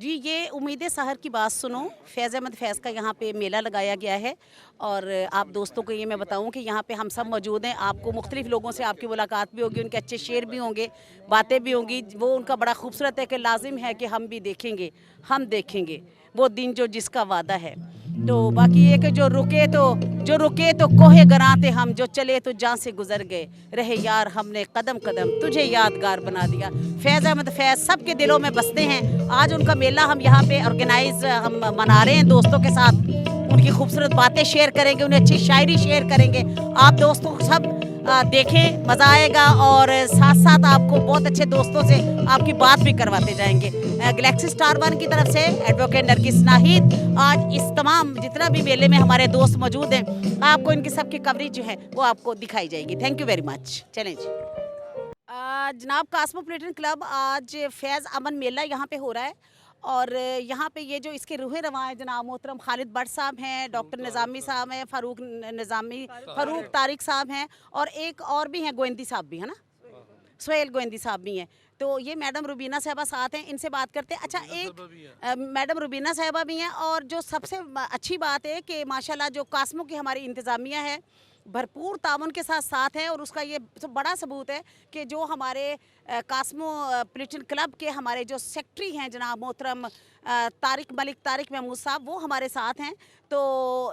जी, ये उम्मीद सहर की बात सुनो। फैज़ अहमद फैज़ का यहाँ पे मेला लगाया गया है और आप दोस्तों को ये मैं बताऊँ कि यहाँ पे हम सब मौजूद हैं। आपको मुख्तलिफ़ लोगों से आपकी मुलाकात भी होगी, उनके अच्छे शेर भी होंगे, बातें भी होंगी। वो उनका बड़ा खूबसूरत है कि लाज़िम है कि हम भी देखेंगे, हम देखेंगे वो दिन जो जिसका वादा है। तो बाकी ये कि जो रुके तो कोहे गरां थे हम, जो चले तो जान से गुजर गए, रहे यार हमने कदम कदम तुझे यादगार बना दिया। फैज़ अहमद फैज़ सबके दिलों में बसते हैं। आज उनका मेला हम यहाँ पे ऑर्गेनाइज हम मना रहे हैं दोस्तों के साथ। उनकी खूबसूरत बातें शेयर करेंगे, उन्हें अच्छी शायरी शेयर करेंगे। आप दोस्तों सब देखें, मज़ा आएगा और साथ साथ आपको बहुत अच्छे दोस्तों से आपकी बात भी करवाते जाएंगे। गैलेक्सी स्टार वन की तरफ से एडवोकेट नरगिस नाहिद आज इस तमाम जितना भी मेले में हमारे दोस्त मौजूद हैं, आपको इनकी सबकी कवरेज जो है वो आपको दिखाई जाएगी। Thank you very much. चलें जी। जनाब कास्मोपोलिटन क्लब आज फैज़ अमन मेला यहाँ पे हो रहा है और यहाँ पे ये जो इसके रूह रवां हैं जनाब मोहतरम खालिद भट्ट साहब हैं, डॉक्टर निज़ामी साहब हैं, फ़ारूक तारिक साहब हैं और एक और भी हैं, गोविंदी साहब भी है ना, सोहेल गोविंदी साहब भी हैं। तो ये मैडम रुबीना साहबा साथ हैं, इनसे बात करते हैं। अच्छा, एक मैडम रुबीना साहबा भी हैं और जो सबसे अच्छी बात है कि माशाल्लाह जो कास्मो की हमारी इंतज़ामिया है भरपूर ताउन के साथ साथ है और उसका ये बड़ा सबूत है कि जो हमारे कास्मोपोलिटन क्लब के हमारे जो सेक्रेटरी हैं जनाब मोहतरम तारिक महमूद साहब, वो हमारे साथ हैं। तो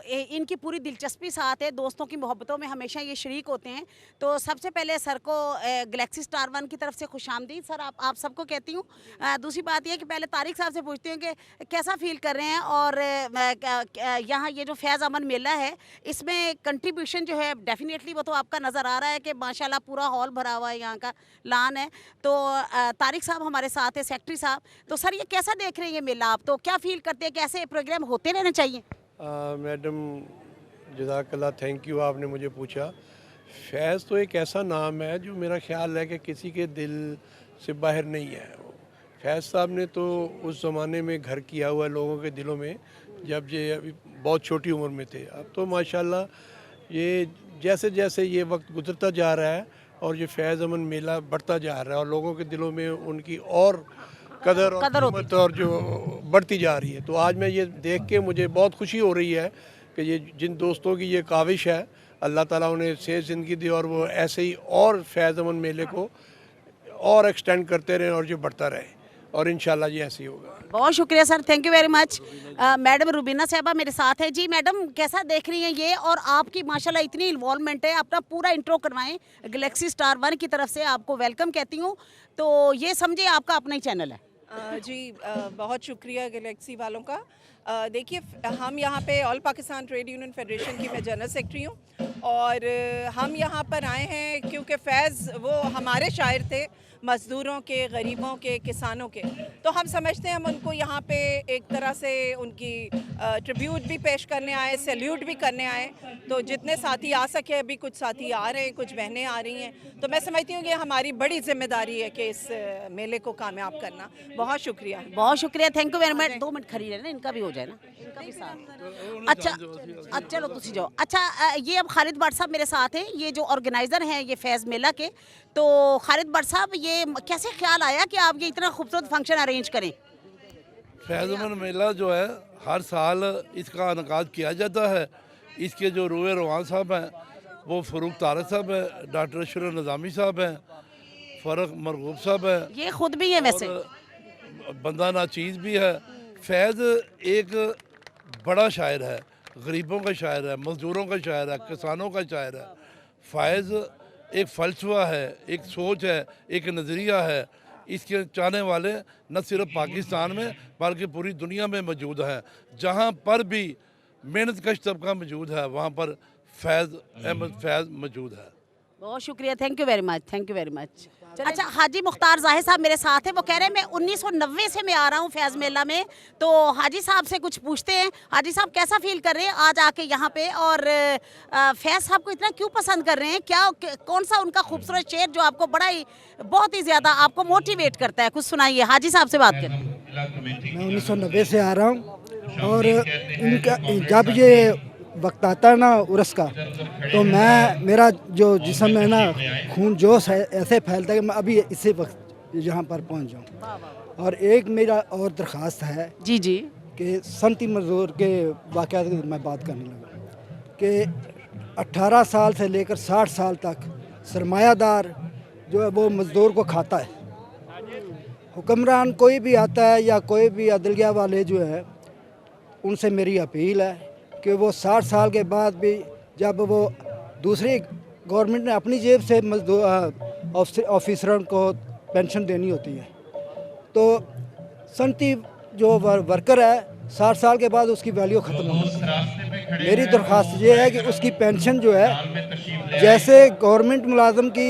इनकी पूरी दिलचस्पी साथ है, दोस्तों की मोहब्बतों में हमेशा ये शरीक होते हैं। तो सबसे पहले सर को गैलेक्सी स्टार वन की तरफ से खुशामदीद सर, आप सबको कहती हूँ। दूसरी बात यह कि पहले तारिक साहब से पूछती हूँ कि कैसा फील कर रहे हैं और यहाँ ये जो फैज़ अमन मेला है इसमें कंट्रीब्यूशन जो है डेफिनेटली वो तो आपका नज़र आ रहा है कि माशाल्लाह पूरा हॉल भरा हुआ है, यहाँ का लान है। तो तारिक साहब हमारे साथ है, सेक्रेटरी साहब। तो सर ये कैसा देख रहे हैं ये मेला, आप तो क्या फील करते हैं, कैसे प्रोग्राम होते रहने चाहिए? मैडम जज़ाकल्लाह, थैंक यू, आपने मुझे पूछा। फैज़ तो एक ऐसा नाम है जो मेरा ख्याल है कि किसी के दिल से बाहर नहीं है। फैज़ साहब ने तो उस ज़माने में घर किया हुआ है लोगों के दिलों में, जब ये अभी बहुत छोटी उम्र में थे। अब तो माशाल्लाह ये जैसे जैसे ये वक्त गुजरता जा रहा है और ये फैज़ अमन मेला बढ़ता जा रहा है और लोगों के दिलों में उनकी और कदर और कीमत और जो बढ़ती जा रही है। तो आज मैं ये देख के मुझे बहुत खुशी हो रही है कि ये जिन दोस्तों की ये काविश है, अल्लाह ताला उन्हें सेहत ज़िंदगी दे और वो ऐसे ही और फैज़ अमन मेले को और एक्सटेंड करते रहें और ये बढ़ता रहे और इंशाल्लाह ये ऐसे ही होगा। बहुत शुक्रिया sir, thank you very much. Madam Rubina साहबा मेरे साथ है। जी मैडम, कैसा देख रही हैं ये और आपकी माशाल्लाह इतनी इन्वॉल्वमेंट है, अपना पूरा इंट्रो करवाएं। गैलेक्सी स्टार वन की तरफ से आपको वेलकम कहती हूँ। तो ये समझे आपका अपना ही चैनल है। जी, बहुत शुक्रिया गैलेक्सी वालों का। देखिए, हम यहाँ पे all Pakistan trade union federation की मैं जनरल सेक्रेटरी हूँ और हम यहाँ पर आए हैं क्योंकि फैज़ वो हमारे शायर थे, मज़दूरों के, गरीबों के, किसानों के। तो हम समझते हैं हम उनको यहाँ पे एक तरह से उनकी ट्रिब्यूट भी पेश करने आए, सैल्यूट भी करने आए। तो जितने साथी आ सके, अभी कुछ साथी आ रहे हैं, कुछ बहनें आ रही हैं, तो मैं समझती हूँ कि हमारी बड़ी जिम्मेदारी है कि इस मेले को कामयाब करना। बहुत शुक्रिया, बहुत शुक्रिया, thank you very much. 2 minute खड़ी रहना, इनका भी हो जाए ना, इनका भी साथ। अच्छा चलो तुसी जाओ। अच्छा, ये अब खालिद भट्ट साहब मेरे साथ हैं, ये जो ऑर्गेनाइज़र हैं ये फैज़ मेला के। तो खालिद भट्ट साहब, ये कैसे ख्याल आया कि आप ये इतना खूबसूरत फंक्शन अरेंज करें? फैज़ अमन मेला जो है हर साल इसका इनकाद किया जाता है। इसके जो रूह रवान साहब हैं वो फ़ारूक तारिक साहब हैं, डॉक्टर अशरफ निज़ामी साहब हैं, फ़रक मरगूब साहब हैं, ये खुद भी है वैसे, बंदा नाचीज़ भी है। फैज़ एक बड़ा शायर है, गरीबों का शायर है, मज़दूरों का शायर है, किसानों का शायर है। फैज़ एक फ़लसफ़ा है, एक सोच है, एक नज़रिया है। इसके चाहने वाले न सिर्फ पाकिस्तान में बल्कि पूरी दुनिया में मौजूद हैं। जहाँ पर भी मेहनत कश तबका मौजूद है वहाँ पर फैज़ अहमद फैज़ मौजूद है। बहुत शुक्रिया, thank you very much, thank you very much. अच्छा, हाजी मुख्तार जाहिद साहब मेरे साथ हैं, वो कह रहे हैं मैं 1990 से मैं आ रहा हूँ फैज़ मेला में। तो हाजी साहब से कुछ पूछते हैं। हाजी साहब कैसा फील कर रहे हैं आज आके यहाँ पे और फैज़ साहब को इतना क्यों पसंद कर रहे हैं? क्या कौन सा उनका खूबसूरत शेर जो आपको बड़ा ही बहुत ही ज़्यादा आपको मोटिवेट करता है? कुछ सुनाइए, हाजी साहब से बात करें। मैं 1990 से आ रहा हूँ और इनका जब ये वक्त आता है ना उर्स का, तो मेरा जो जिस्म है ना, खून जोश है ऐसे फैलता है कि मैं अभी इसी वक्त यहाँ पर पहुँच जाऊँ। और एक मेरा और दरख्वास्त है जी जी कि सनती मजदूर के वाक़यात की मैं बात करने लगा कि 18 साल से लेकर 60 साल तक सरमायादार जो है वो मज़दूर को खाता है। हुक्मरान कोई भी आता है या कोई भी अदलिया वाले जो है, उनसे मेरी अपील है कि वो 60 साल के बाद भी जब वो दूसरी गवर्नमेंट ने अपनी जेब से मजदूर ऑफिसरों को पेंशन देनी होती है, तो सनती जो वर्कर है 60 साल के बाद उसकी वैल्यू ख़त्म हो जाती है। मेरी दरख्वास्त ये है कि उसकी पेंशन जो है जैसे गवर्नमेंट मुलाजम की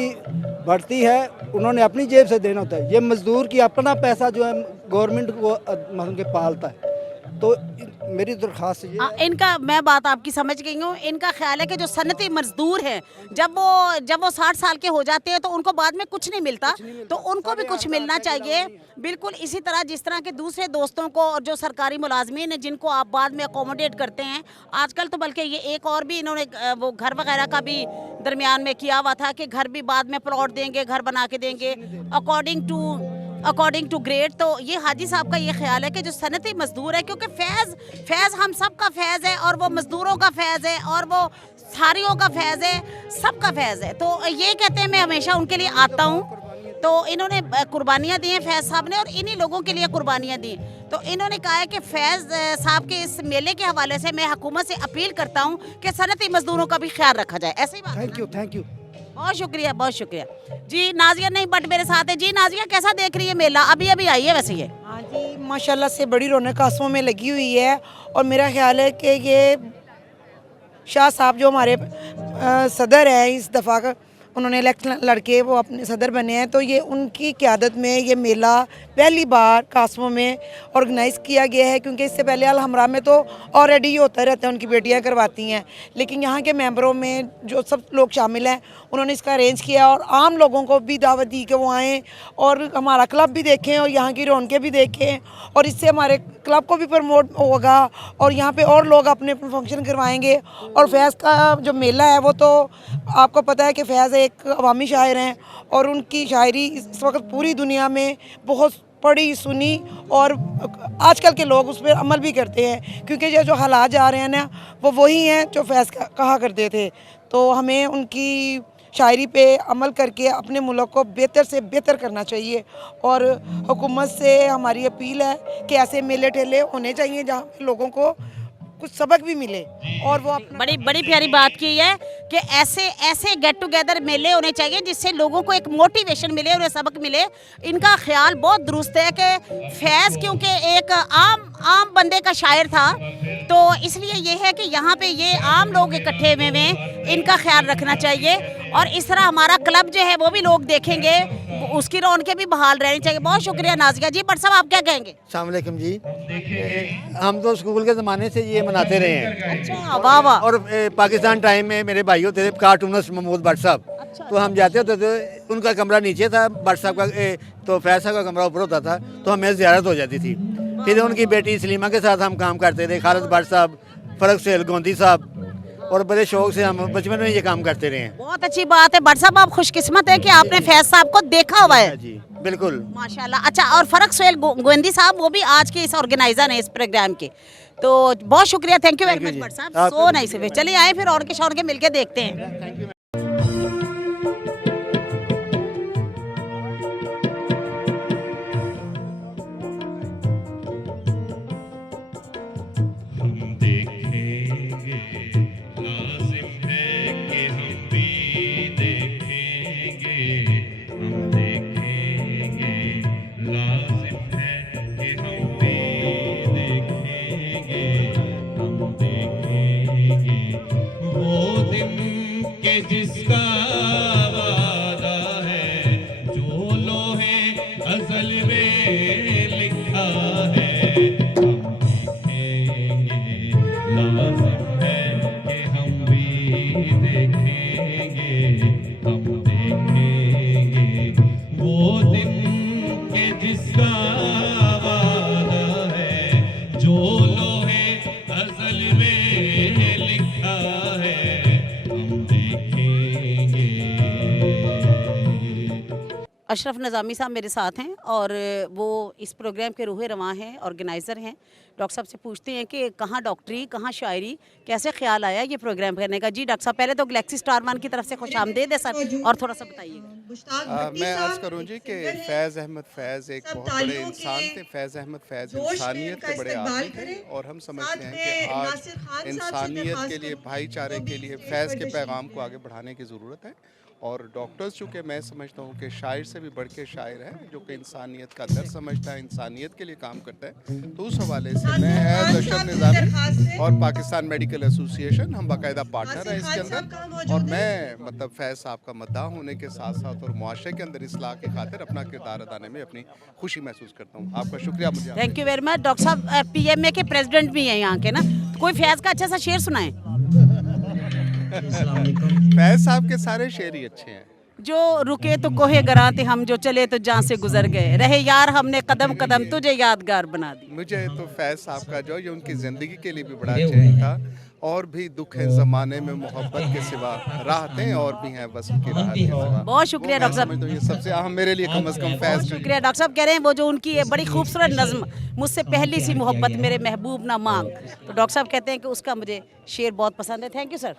बढ़ती है उन्होंने अपनी जेब से देना होता है, ये मज़दूर की अपना पैसा जो है गवर्नमेंट को मतलब के पालता है। तो मेरी दरख्वास्त ये है। इनका मैं बात आपकी समझ गई हूँ। इनका ख्याल है कि जो सनती मजदूर हैं जब वो 60 साल के हो जाते हैं तो उनको बाद में कुछ नहीं मिलता, तो उनको भी कुछ मिलना चाहिए। बिल्कुल इसी तरह जिस तरह के दूसरे दोस्तों को और जो सरकारी मुलाजमीन हैं जिनको आप बाद में अकोमोडेट करते हैं आजकल, तो बल्कि ये एक और भी इन्होंने वो घर वगैरह का भी दरमियान में किया हुआ था कि घर भी बाद में प्लॉट देंगे, घर बना के देंगे अकॉर्डिंग टू ग्रेड। तो ये हाजी साहब का ये ख्याल है कि जो सनती मजदूर है, क्योंकि फैज़ हम सब का फैज़ है और वो मजदूरों का फैज़ है और वो सारियों का फैज़ है, सबका फैज़ है। तो ये कहते हैं मैं हमेशा उनके लिए आता हूँ। तो इन्होंने कुर्बानियाँ दी हैं फैज़ साहब ने और इन्हीं लोगों के लिए कुर्बानियाँ दी। तो इन्होंने कहा है कि फैज़ साहब के इस मेले के हवाले से मैं हुकूमत से अपील करता हूँ कि सनती मजदूरों का भी ख्याल रखा जाए। ऐसी बात। Thank you. बहुत शुक्रिया, बहुत शुक्रिया जी। नाजिया नहीं बट मेरे साथ है जी। नाजिया कैसा देख रही है मेला? अभी आई है वैसे ये। हाँ जी, माशाल्लाह से बड़ी रौनक कासमों में लगी हुई है और मेरा ख्याल है कि ये शाह साहब जो हमारे सदर हैं इस दफ़ा का, उन्होंने इलेक्शन लड़के वो अपने सदर बने हैं, तो ये उनकी क़यादत में ये मेला पहली बार कासमों में ऑर्गेनाइज़ किया गया है। क्योंकि इससे पहले अल हमरा में तो ऑलरेडी होता रहता है, उनकी बेटियां करवाती हैं, लेकिन यहाँ के मेंबरों में जो सब लोग शामिल हैं उन्होंने इसका अरेंज किया और आम लोगों को भी दावत दी कि वो आएँ और हमारा क्लब भी देखें और यहाँ की रौनकें भी देखें, और इससे हमारे क्लब को भी प्रमोट होगा और यहाँ पे और लोग अपने अपने फंक्शन करवाएंगे। और फैज़ का जो मेला है वो तो आपको पता है कि फैज़ एक अवामी शायर हैं और उनकी शायरी इस वक्त पूरी दुनिया में बहुत पढ़ी सुनी और आजकल के लोग उस पर अमल भी करते हैं, क्योंकि ये जो हालात जा रहे हैं ना वो वही हैं जो फैज़ कहा करते थे। तो हमें उनकी शायरी पे अमल करके अपने मुल्क को बेहतर से बेहतर करना चाहिए और हुकूमत से हमारी अपील है कि ऐसे मेले ठेले होने चाहिए जहाँ पे लोगों को कुछ सबक भी मिले। और वो बड़ी प्यारी बात की है कि ऐसे गेट टुगेदर मेले होने चाहिए जिससे लोगों को एक मोटिवेशन मिले, उन्हें सबक मिले। इनका ख्याल बहुत दुरुस्त है कि फैज़ क्योंकि एक आम बंदे का शायर था, तो इसलिए ये है कि यहाँ पे ये आम लोग इकट्ठे हुए हैं, इनका ख्याल रखना चाहिए। और इस तरह हमारा क्लब जो है वो भी लोग देखेंगे, उसकी रौनकें भी बहाल रहनी चाहिए। बहुत शुक्रिया नाज़िया जी। बट साहब आप क्या कहेंगे? अस्सलाम वालेकुम जी। हम तो स्कूल के ज़माने से ये मनाते रहे हैं। अच्छा, वाह वाह। और पाकिस्तान टाइम में मेरे भाई होते थे कार्टूनिस्ट महमूद भट्ट साहब, तो हम जाते होते थे, उनका कमरा नीचे था, भट्ट साहब का तो फैज़ साहब का कमरा ऊपर होता था, तो हमें ज़ियारत हो जाती थी। फिर उनकी बेटी सलीमा के साथ हम काम करते थे, खालिद भट्ट साहब, फ़रक सेल गोंदी साहब, और बड़े शौक से हम बचपन में ये काम करते रहे हैं। बहुत अच्छी बात है भट्ट साहब, आप खुशकिस्मत है कि आपने फैज़ साहब को देखा हुआ है। जी बिल्कुल, माशाल्लाह। अच्छा, और फ़रक सोहेल गोविंदी साहब वो भी आज के इस ऑर्गेनाइजर हैं इस प्रोग्राम के, तो बहुत शुक्रिया। Thank you very much Bhatt साहब, सो नाइस। चलिए आए फिर और के शौर के मिलके देखते हैं। के अशरफ निज़ामी साहब मेरे साथ हैं और वो इस प्रोग्राम के रूह रवां हैं, ऑर्गेनाइज़र हैं। डॉक्टर साहब से पूछते हैं कि कहाँ डॉक्टरी, कहाँ शायरी, कैसे ख्याल आया ये प्रोग्राम करने का। जी डॉक्टर साहब, पहले तो गैलेक्सी स्टार वन की तरफ से खुशामदीद है सर, और थोड़ा सा बताइएगा। मैं अर्ज़ करूँ जी कि फैज़ अहमद फैज़ एक बहुत बड़े इंसान थे। फैज़ अहमद फैज़ इंसानियत के बड़े आदमी थे और हम समझते हैं कि आज इंसानियत के लिए, भाईचारे के लिए फैज़ के पैगाम को आगे बढ़ाने की ज़रूरत है। और डॉक्टर्स चूँकि मैं समझता हूँ कि शायर से भी बढ़ के शायर है, जो कि इंसानियत का दर्द समझता है, इंसानियत के लिए काम करता है। तो उस हवाले से मैं एज़ अशरफ निज़ामी और पाकिस्तान मेडिकल एसोसिएशन हम बाकायदा पार्टनर हैं इसके अंदर, और मैं मतलब फैज़ साहब का मद्दाह होने के साथ साथ और मुआशरे के अंदर इस्लाह की खातिर अपना किरदार अदाने में अपनी खुशी महसूस करता हूँ। आपका शुक्रिया। मुझे thank you very much. Doctor साहब PMA के प्रेसिडेंट भी हैं यहाँ के ना, तो कोई फैज़ का अच्छा सा शेर सुनाएं। फैज़ साहब के सारे शेर ही अच्छे हैं। जो रुके तो कोहे गरां थे हम, जो चले तो जहाँ से गुजर गए, रहे यार हमने कदम कदम तुझे यादगार बना दी। मुझे तो फैज़ साहब का जो ये उनकी ज़िंदगी के लिए भी बड़ा चैन था। और भी दुख है ज़माने में मोहब्बत के सिवा, राहतें और भी हैं बस उनकी राहत के सिवा। बहुत शुक्रिया डॉक्टर साहब। तो ये सबसे अहम मेरे लिए कम से कम फैज़। शुक्रिया डॉक्टर साहब। कह रहे हैं वो जो उनकी बड़ी खूबसूरत नज़्म, मुझसे पहली सी मोहब्बत मेरे महबूब ना मांग, तो डॉक्टर साहब कहते हैं कि उसका मुझे शेर बहुत पसंद है। Thank you sir.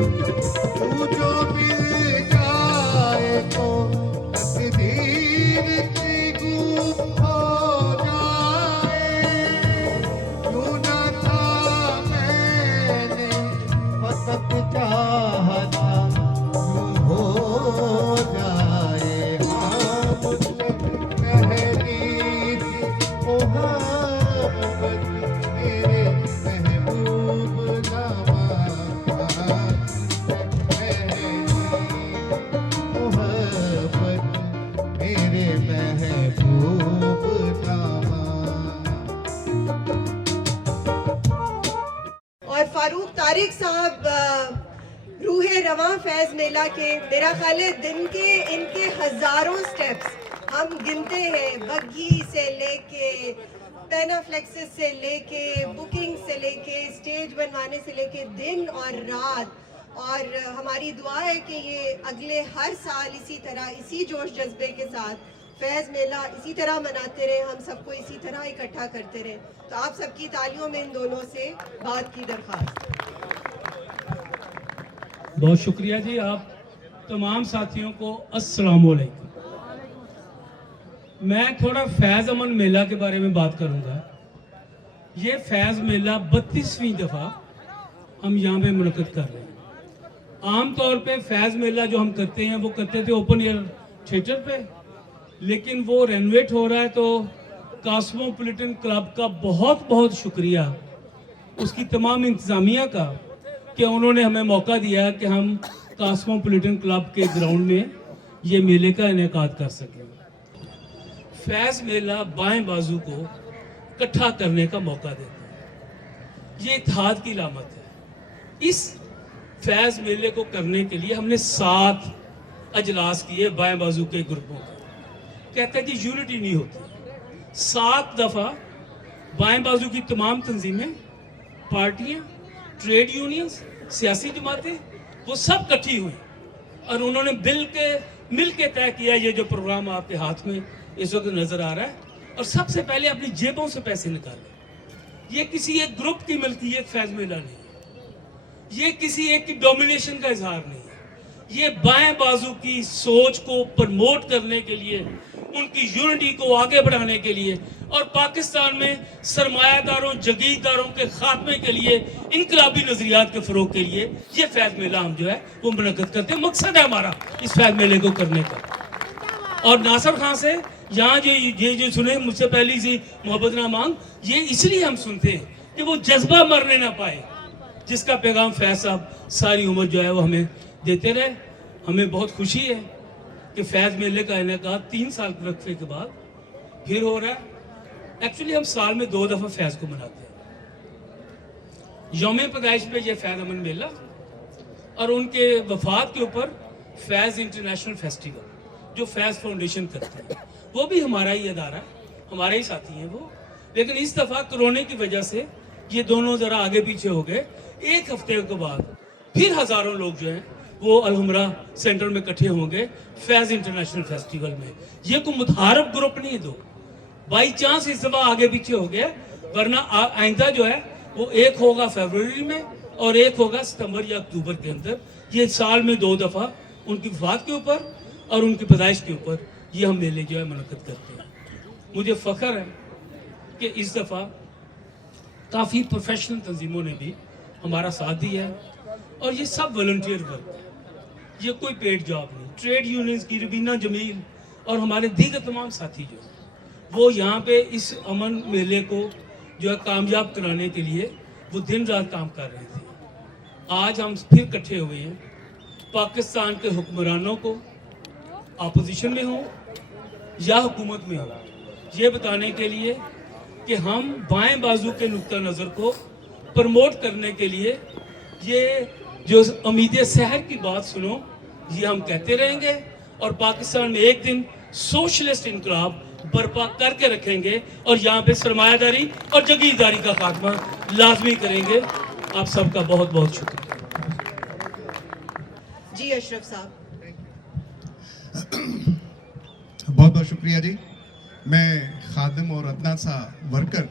तू जो मिल जाए तो तकदीर की गुम हो जाए। क्यों न था मैंने फतक चाहता यूं हो जाए। हाँ मुझसे पहली थी मोहब्बत मेरे महबूब नामा था। पहली मोहब्बत मेरे महबूब नामा। और फारूक तारिक साहब रूहे रवां फैज़ मेला के मेरा ख्याल है दिन के इनके हज़ारों स्टेप्स हम गिनते हैं, बग्घी से लेके पेनाफ्लेक्सिस से लेके बुकिंग से लेके स्टेज बनवाने से लेके दिन और रात। और हमारी दुआ है कि ये अगले हर साल इसी तरह इसी जोश जज्बे के साथ फैज़ मेला इसी तरह मनाते रहे, हम सबको इसी तरह इकट्ठा करते रहे। तो आप सबकी तालियों में इन दोनों से बात की दरख्वास्त। बहुत शुक्रिया जी। आप तमाम साथियों को अस्सलाम वालेकुम। मैं थोड़ा फैज़ अमन मेला के बारे में बात करूंगा। ये फैज़ मेला 32वीं दफ़ा हम यहाँ पे मुनक़िद कर रहे हैं। आम तौर पे फैज़ मेला जो हम करते हैं वो करते थे ओपन एयर थिएटर पे, लेकिन वो रेनोवेट हो रहा है। तो कॉस्मोपॉलिटन क्लब का बहुत बहुत शुक्रिया उसकी तमाम इंतज़ामिया का कि उन्होंने हमें मौका दिया कि हम कॉस्मोपॉलिटन क्लब के ग्राउंड में ये मेले का इनेकाद कर सकें। फैज़ मेला बाएं बाजू को इकट्ठा करने का मौका देता है, ये इत्तेहाद की लामत है। इस फैज़ मेले को करने के लिए हमने 7 अजलास किए बाएं बाजू के ग्रुपों का। कहते हैं कि यूनिटी नहीं होती। 7 दफ़ा बाएं बाजू की तमाम तंजीमें, पार्टियां, ट्रेड यूनियंस, सियासी जमातें वो सब इकट्ठी हुई और उन्होंने मिल के तय किया ये जो प्रोग्राम आपके हाथ में इस वक्त नजर आ रहा है। और सबसे पहले अपनी जेबों से पैसे निकाले। ये किसी एक ग्रुप की मिल्कियत फैज़ मेला नहीं है, ये किसी एक की डोमिनेशन का इजहार नहीं है। ये बाएं बाजू की सोच को प्रमोट करने के लिए, उनकी यूनिटी को आगे बढ़ाने के लिए और पाकिस्तान में सरमायादारों, जगीरदारों के खात्मे के लिए, इनकलाबी नजरियात के फरोग के लिए ये फैज़ मेला हम जो है वो मुनक़्क़िद करते हैं। मकसद है हमारा इस फैज़ मेले को करने का। और नासिर खान से यहाँ जो सुने मुझसे पहली सी मोहब्बत ना मांग, ये इसलिए हम सुनते हैं कि वो जज्बा मरने ना पाए, जिसका पैगाम फैज़ साहब सारी उम्र जो है वो हमें देते रहे। हमें बहुत खुशी है कि फैज़ मेले का इनेकाद 3 साल के वक्फे के बाद फिर हो रहा है। एक्चुअली हम साल में 2 दफ़ा फैज़ को मनाते हैं। यौम पैदाइश पे ये फैज़ अमन मेला और उनके वफात के ऊपर फैज़ इंटरनेशनल फेस्टिवल जो फैज़ फाउंडेशन करते हैं, वो भी हमारा ही अदारा है, हमारे ही साथी हैं वो। लेकिन इस दफ़ा कोरोना की वजह से ये दोनों ज़रा आगे पीछे हो गए। 1 हफ्ते के बाद फिर हज़ारों लोग जो हैं वो अलहमरा सेंटर में इकट्ठे होंगे फैज़ इंटरनेशनल फेस्टिवल में। ये कोई मुतहारफ ग्रुप नहीं है, दो बाई चांस इस दफ़ा आगे पीछे हो गया, वरना आइंदा जो है वो एक होगा फरवरी में और एक होगा सितंबर या अक्टूबर के अंदर। ये साल में 2 दफ़ा उनकी वफात के ऊपर और उनकी पैदाइश के ऊपर ये हम मेले जो है मुनक़्क़िद करते हैं। मुझे फ़ख्र है कि इस दफ़ा काफ़ी प्रोफेशनल तंजीमों ने भी हमारा साथ दिया है और ये सब वॉलंटियर वर्क है, ये कोई पेड जॉब नहीं। ट्रेड यूनियंस की रबीना जमील और हमारे दीगर तमाम साथी जो वो यहाँ पे इस अमन मेले को जो है कामयाब कराने के लिए वो दिन रात काम कर रहे थे। आज हम फिर इकट्ठे हुए हैं पाकिस्तान के हुक्मरानों को, अपोजिशन में हो या हुकूमत में हो, ये बताने के लिए कि हम बाएं बाजू के नुक्ता नज़र को प्रमोट करने के लिए ये जो उम्मीद सहर की बात सुनो, ये हम कहते रहेंगे और पाकिस्तान में एक दिन सोशलिस्ट इनकलाब बर्पा करके रखेंगे और यहाँ पे सरमायादारी और जगीरदारी का खात्मा लाजमी करेंगे। आप सबका बहुत बहुत शुक्रिया। जी अशरफ साहब। बहुत बहुत शुक्रिया जी। मैं खादिम और अदना सा वर्कर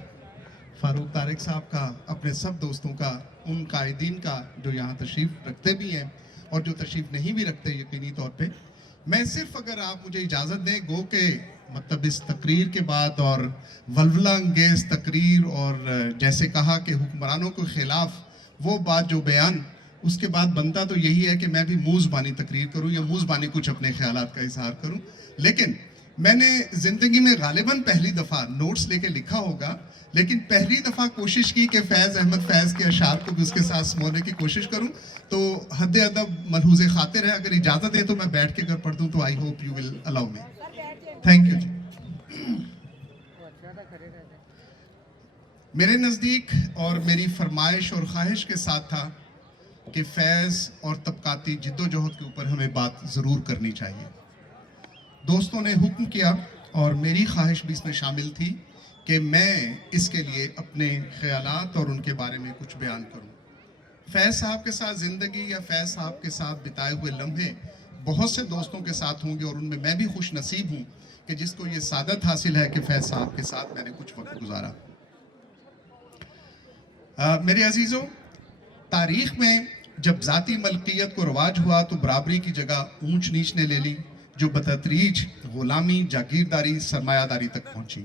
फारूक तारिक साहब का, अपने सब दोस्तों का, उन कायदीन का जो यहाँ तशरीफ़ रखते भी हैं और जो तशरीफ़ नहीं भी रखते यकीनी तौर पे। मैं सिर्फ, अगर आप मुझे इजाज़त दें, गो के मतलब इस तकरीर के बाद और वल्वला अंगेज़ तकरीर और जैसे कहा कि हुक्मरानों के ख़िलाफ़ वो बात जो बयान, उसके बाद बनता तो यही है कि मैं भी मूज़बानी तकरीर करूँ या मूज़बानी कुछ अपने ख़यालात का इजहार करूँ। लेकिन मैंने ज़िंदगी में गालिबन पहली दफ़ा नोट्स लेके लिखा होगा, लेकिन पहली दफ़ा कोशिश की कि फैज़ अहमद फैज़ के अशार को भी उसके साथ समोने की कोशिश करूं। तो हद अदब मलहूज़ खातिर है, अगर इजाज़त है तो मैं बैठ के अगर पढ़ दूं तो I hope you will allow me. Thank you जी। मेरे नज़दीक और मेरी फरमाइश और ख्वाहिश के साथ था कि फैज़ और तबकाती जिद्दोजहद के ऊपर हमें बात ज़रूर करनी चाहिए। दोस्तों ने हुक्म किया और मेरी ख्वाहिश भी इसमें शामिल थी कि मैं इसके लिए अपने ख्यालात और उनके बारे में कुछ बयान करूं। फैज़ साहब के साथ ज़िंदगी या फैज़ साहब के साथ बिताए हुए लम्हे बहुत से दोस्तों के साथ होंगे और उनमें मैं भी खुश नसीब हूँ कि जिसको ये सादत हासिल है कि फैज़ साहब के साथ मैंने कुछ वक्त गुजारा। मेरे अजीज़ों, तारीख़ में जब ज़ाती मलकियत को रवाज हुआ तो बराबरी की जगह ऊंच नीच ने ले ली, जो बतदरीज ग़ुलामी, जागीरदारी, सरमायादारी तक पहुंची।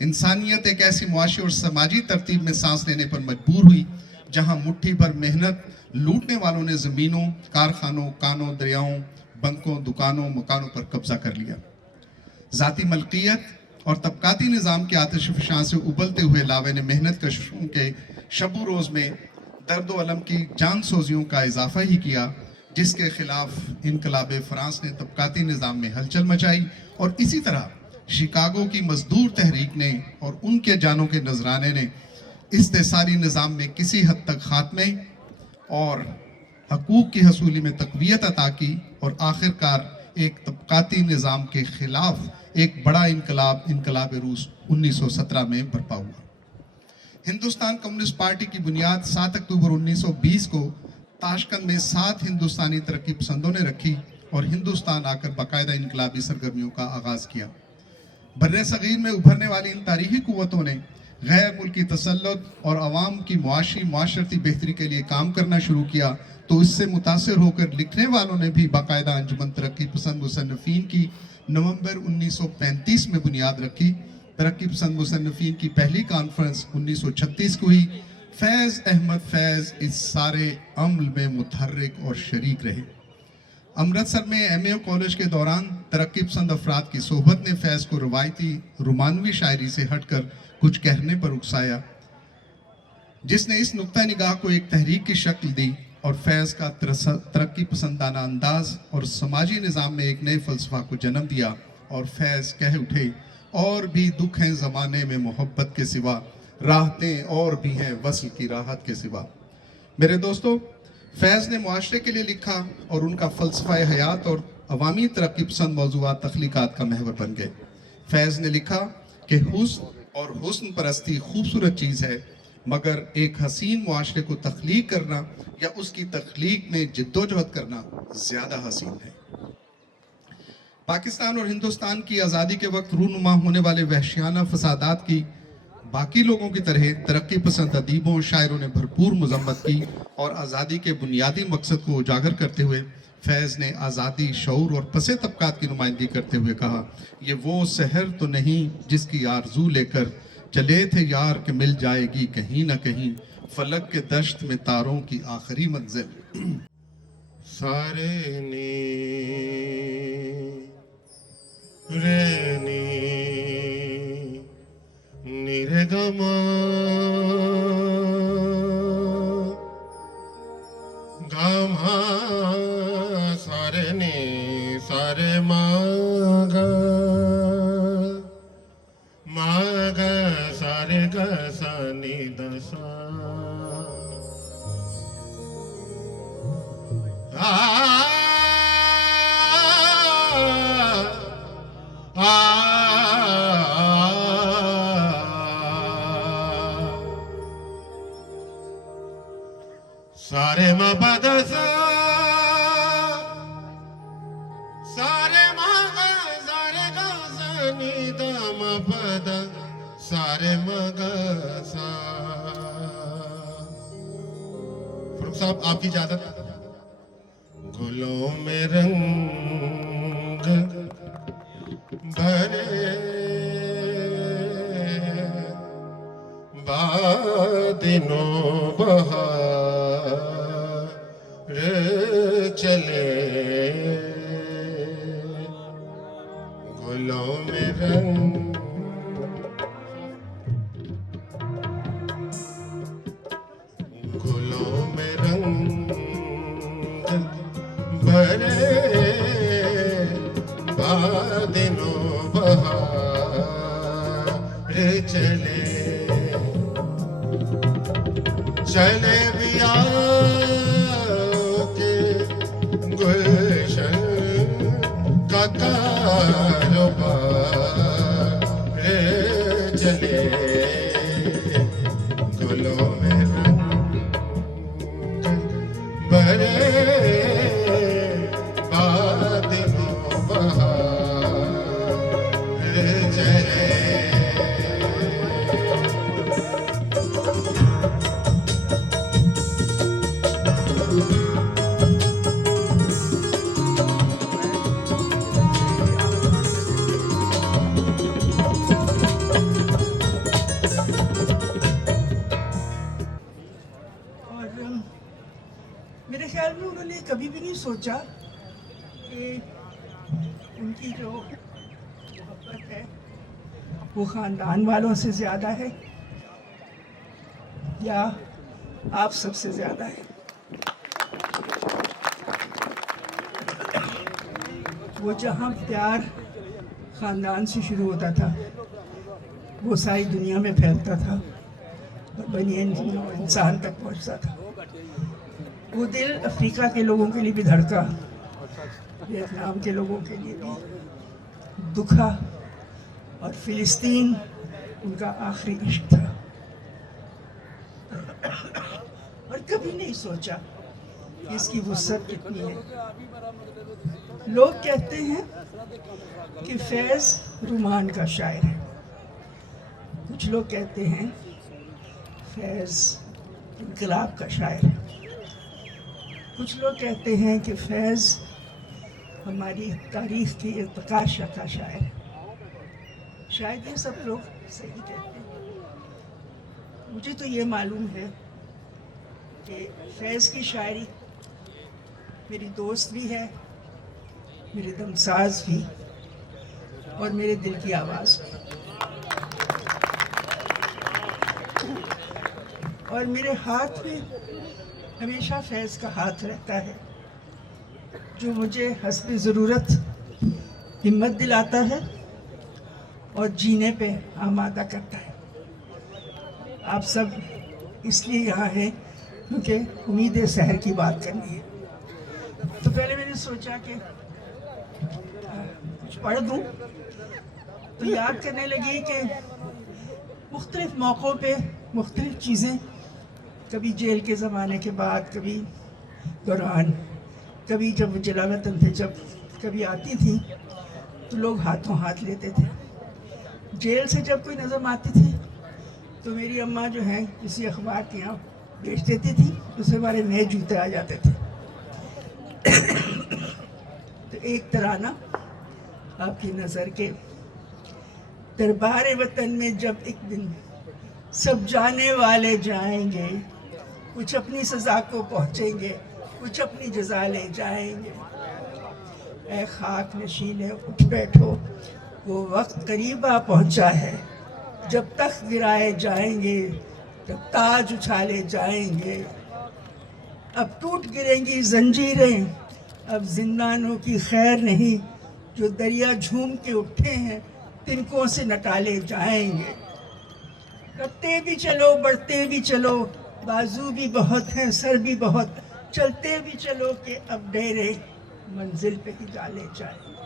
इंसानियत एक ऐसी मुआशी और समाजी तरतीब में सांस लेने पर मजबूर हुई जहां मुट्ठी भर मेहनत लूटने वालों ने ज़मीनों, कारखानों, कानों, दरियाओं, बंकों, दुकानों, मकानों पर कब्जा कर लिया। ज़ाती मलकियत और तबकाती निज़ाम के आतिश फ़शां से उबलते हुए लावे ने मेहनत कशों के शब रोज़ में दर्द व अलम की जान सोजियों का इजाफा ही किया, जिसके खिलाफ इनकलाब फ्रांस ने तबकाती निज़ाम में हलचल मचाई और इसी तरह शिकागो की मजदूर तहरीक ने और उनके जानों के नजराने ने इस्तेसारी निज़ाम में किसी हद तक खात्मे और हकूक़ की हसूली में तक़वियत अता की और आखिरकार एक तबकाती निज़ाम के खिलाफ एक बड़ा इनकलाब रूस 1917 में बरपा हुआ। हिंदुस्तान कम्युनिस्ट पार्टी की बुनियाद 7 अक्टूबर 1920 को ताशकंद में 7 हिंदुस्तानी तरक्की पसंदों ने रखी और हिंदुस्तान आकर बाकायदा इनकलाबी सरगर्मियों का आगाज़ किया। बर्रे सगीर में उभरने वाली इन तारीखी कुव्वतों ने गैर मुल्की तसल्लुत और अवाम की माशरती बेहतरी के लिए काम करना शुरू किया, तो इससे मुतासिर होकर लिखने वालों ने भी बाकायदा अंजुमन तरक्की पसंद मुसन्निफीन की नवंबर 1935 में बुनियाद रखी। तरक्की पसंद मुसन्निफीन की पहली कॉन्फ्रेंस 1936 को हुई। फैज़ अहमद फैज़ इस सारे अमल में मुतहर्रिक और शरीक रहे। अमृतसर में एमए कॉलेज के दौरान तरक्की पसंद अफराद की सोहबत ने फैज़ को रवायती रोमानवी शायरी से हटकर कुछ कहने पर उकसाया, जिसने इस नुक्ता निगाह को एक तहरीक की शक्ल दी और फैज़ का तरक्की पसंदाना अंदाज और समाजी निज़ाम में एक नए फ़लसफ़ा को जन्म दिया। और फैज़ कह उठे, और भी दुख हैं ज़माने में मोहब्बत के सिवा, राहतें और भी हैं वस्ल की राहत के सिवा। मेरे दोस्तों, फैज़ ने मुआशरे के लिए लिखा और उनका फ़लसफ़ा हयात और अवामी तरक्की पसंद मौज़ूआत तख्लीक़ात का महवर बन गए। फैज़ ने लिखा कि हुस्न और हुस्न परस्ती खूबसूरत चीज़ है, मगर एक हसीन मुआशरे को तख्लीक करना या उसकी तख्लीक में जिद्दोजहद करना ज़्यादा हसीन है। पाकिस्तान और हिंदुस्तान की आज़ादी के वक्त रूनुमा होने वाले वहशियाना फसादात की बाकी लोगों की तरह तरक्की पसंद अदीबों और शायरों ने भरपूर मजम्मत की और आज़ादी के बुनियादी मकसद को उजागर करते हुए फैज़ ने आज़ादी, शऊर और पसे तबकात की नुमाइंदगी करते हुए कहा, ये वो शहर तो नहीं जिसकी आरजू लेकर चले थे यार कि मिल जाएगी कहीं ना कहीं, फलक के दश्त में तारों की आखिरी मंजिल। सारे ने रेनी निरगमा गामा सारे ने सारे मागा मागा सारे गसा निदसा सारे मा पदसा सारे मा गा सारे गा सा नी दा मा पद सारे मा गा सा साहब आपकी इजाजत। गुलों में रंग भरे बादिनो बहार चले, गुलों में रंग भरे बादिनो बहार चले, चले बिया के गुलशन का कारोबार चले, गुलों में रंग भरे मेरे ख्याल में उन्होंने कभी भी नहीं सोचा कि उनकी जो मोहब्बत है वो ख़ानदान वालों से ज़्यादा है या आप सबसे ज़्यादा है। वो जहाँ प्यार ख़ानदान से शुरू होता था वो सारी दुनिया में फैलता था और बनी इंसान तक पहुँचता था। वो दिल अफ्रीका के लोगों के लिए भी धड़का, वियतनाम के लोगों के लिए भी दुखा, और फ़िलिस्तीन उनका आखिरी इश्क था। और कभी नहीं सोचा कि इसकी वुसअत कितनी है। लोग कहते हैं कि फैज़ रुमान का शायर है, कुछ लोग कहते हैं फैज़ इनकलाब का शायर है, कुछ लोग कहते हैं कि फैज़ हमारी तारीख़ की इर्तिकाश का शायर है। शायद ये सब लोग सही कहते हैं। मुझे तो ये मालूम है कि फैज़ की शायरी मेरी दोस्त भी है, मेरे दमसाज भी, और मेरे दिल की आवाज़ भी। और मेरे हाथ में हमेशा फैज़ का हाथ रहता है जो मुझे हस्ब ज़रूरत हिम्मत दिलाता है और जीने पे आमादा करता है। आप सब इसलिए यहाँ हैं क्योंकि उम्मीद सहर की बात करनी है। तो पहले मैंने सोचा कि कुछ पढ़ दूँ, तो याद करने लगी कि मुख्तलिफ़ मौक़ों पे मुख्तलिफ़ चीज़ें, कभी जेल के ज़माने के बाद, कभी दौरान, कभी जब जिला वतन थे, जब कभी आती थी तो लोग हाथों हाथ लेते थे। जेल से जब कोई नज़म आती थी तो मेरी अम्मा जो है किसी अखबार के यहाँ बेच देती थी, उससे हमारे नए जूते आ जाते थे। तो एक तराना आपकी नज़र के दरबार वतन में जब एक दिन सब जाने वाले जाएंगे, कुछ अपनी सज़ा को पहुँचेंगे, कुछ अपनी जज़ा ले जाएंगे। ऐ खाक नशीने उठ बैठो, वो वक्त करीब आ पहुँचा है, जब तक गिराए जाएंगे तब ताज उछाले जाएंगे। अब टूट गिरेंगी जंजीरें, अब जिंदानों की खैर नहीं, जो दरिया झूम के उठे हैं तिनकों से नटाले जाएंगे। करते भी चलो, बढ़ते भी चलो, बाजू भी बहुत हैं, सर भी बहुत, चलते भी चलो कि अब डेरे मंजिल पे ही डाले जाएंगे।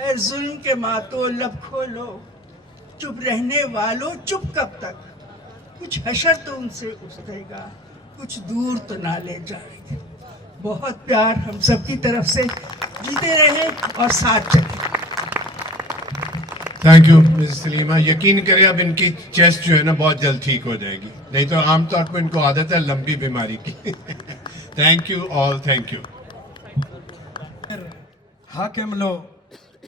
ऐ जुल्म के मातो लब खोलो, चुप रहने वालों चुप कब तक, कुछ हशर तो उनसे उठेगा, कुछ दूर तो ना ले जाएंगे। बहुत प्यार हम सब की तरफ से, जीते रहे और साथ चले। Thank you Mrs Salima. यकीन करें अब इनकी चेस्ट जो है ना बहुत जल्द ठीक हो जाएगी, नहीं तो आमतौर पर इनको आदत है लंबी बीमारी की। Thank you all, thank you. हाकिम लो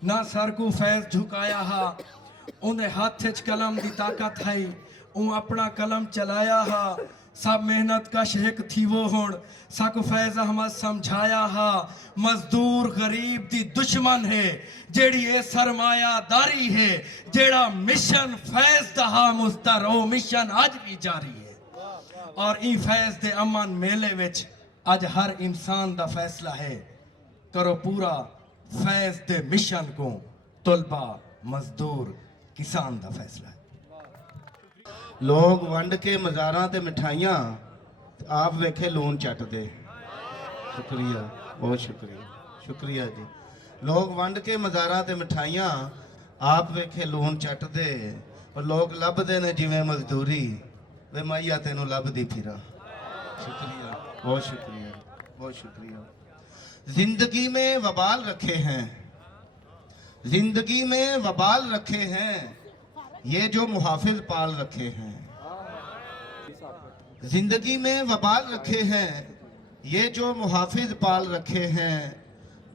ना सर को फैज झुकाया हा, उन्हें हाथ च कलम दी ताकत है, ऊ अपना कलम चलाया हा, सब मेहनत कश एक थी वो हुण, सक फैज अहमद समझाया हा, मजदूर गरीब दी दुश्मन है, जेड़ी ये सरमायादारी है, जेड़ा मिशन फैज दहा मुस्तर ओ मिशन आज भी जारी है। और ई फैज दे अमन मेले विच अज हर इंसान दा फैसला है, करो पूरा फैज दे मिशन को, तलबा मजदूर किसान दा फैसला है। लोग वंड के मज़ारां ते मिठाइयां, आप वेखे लून चट दे। शुक्रिया, बहुत शुक्रिया, शुक्रिया जी। लोग वंड के मज़ारां ते मिठाइयां, आप वेखे लून चट दे, और लोग लभदे ने जिवें मजदूरी, वे माइया तेनू लभदी फिरा। शुक्रिया, बहुत शुक्रिया, बहुत शुक्रिया। जिंदगी में वबाल रखे हैं, जिंदगी में वबाल रखे हैं, ये जो मुहाफिज पाल रखे हैं। जिंदगी में वबाल रखे हैं, ये जो मुहाफिज पाल रखे हैं।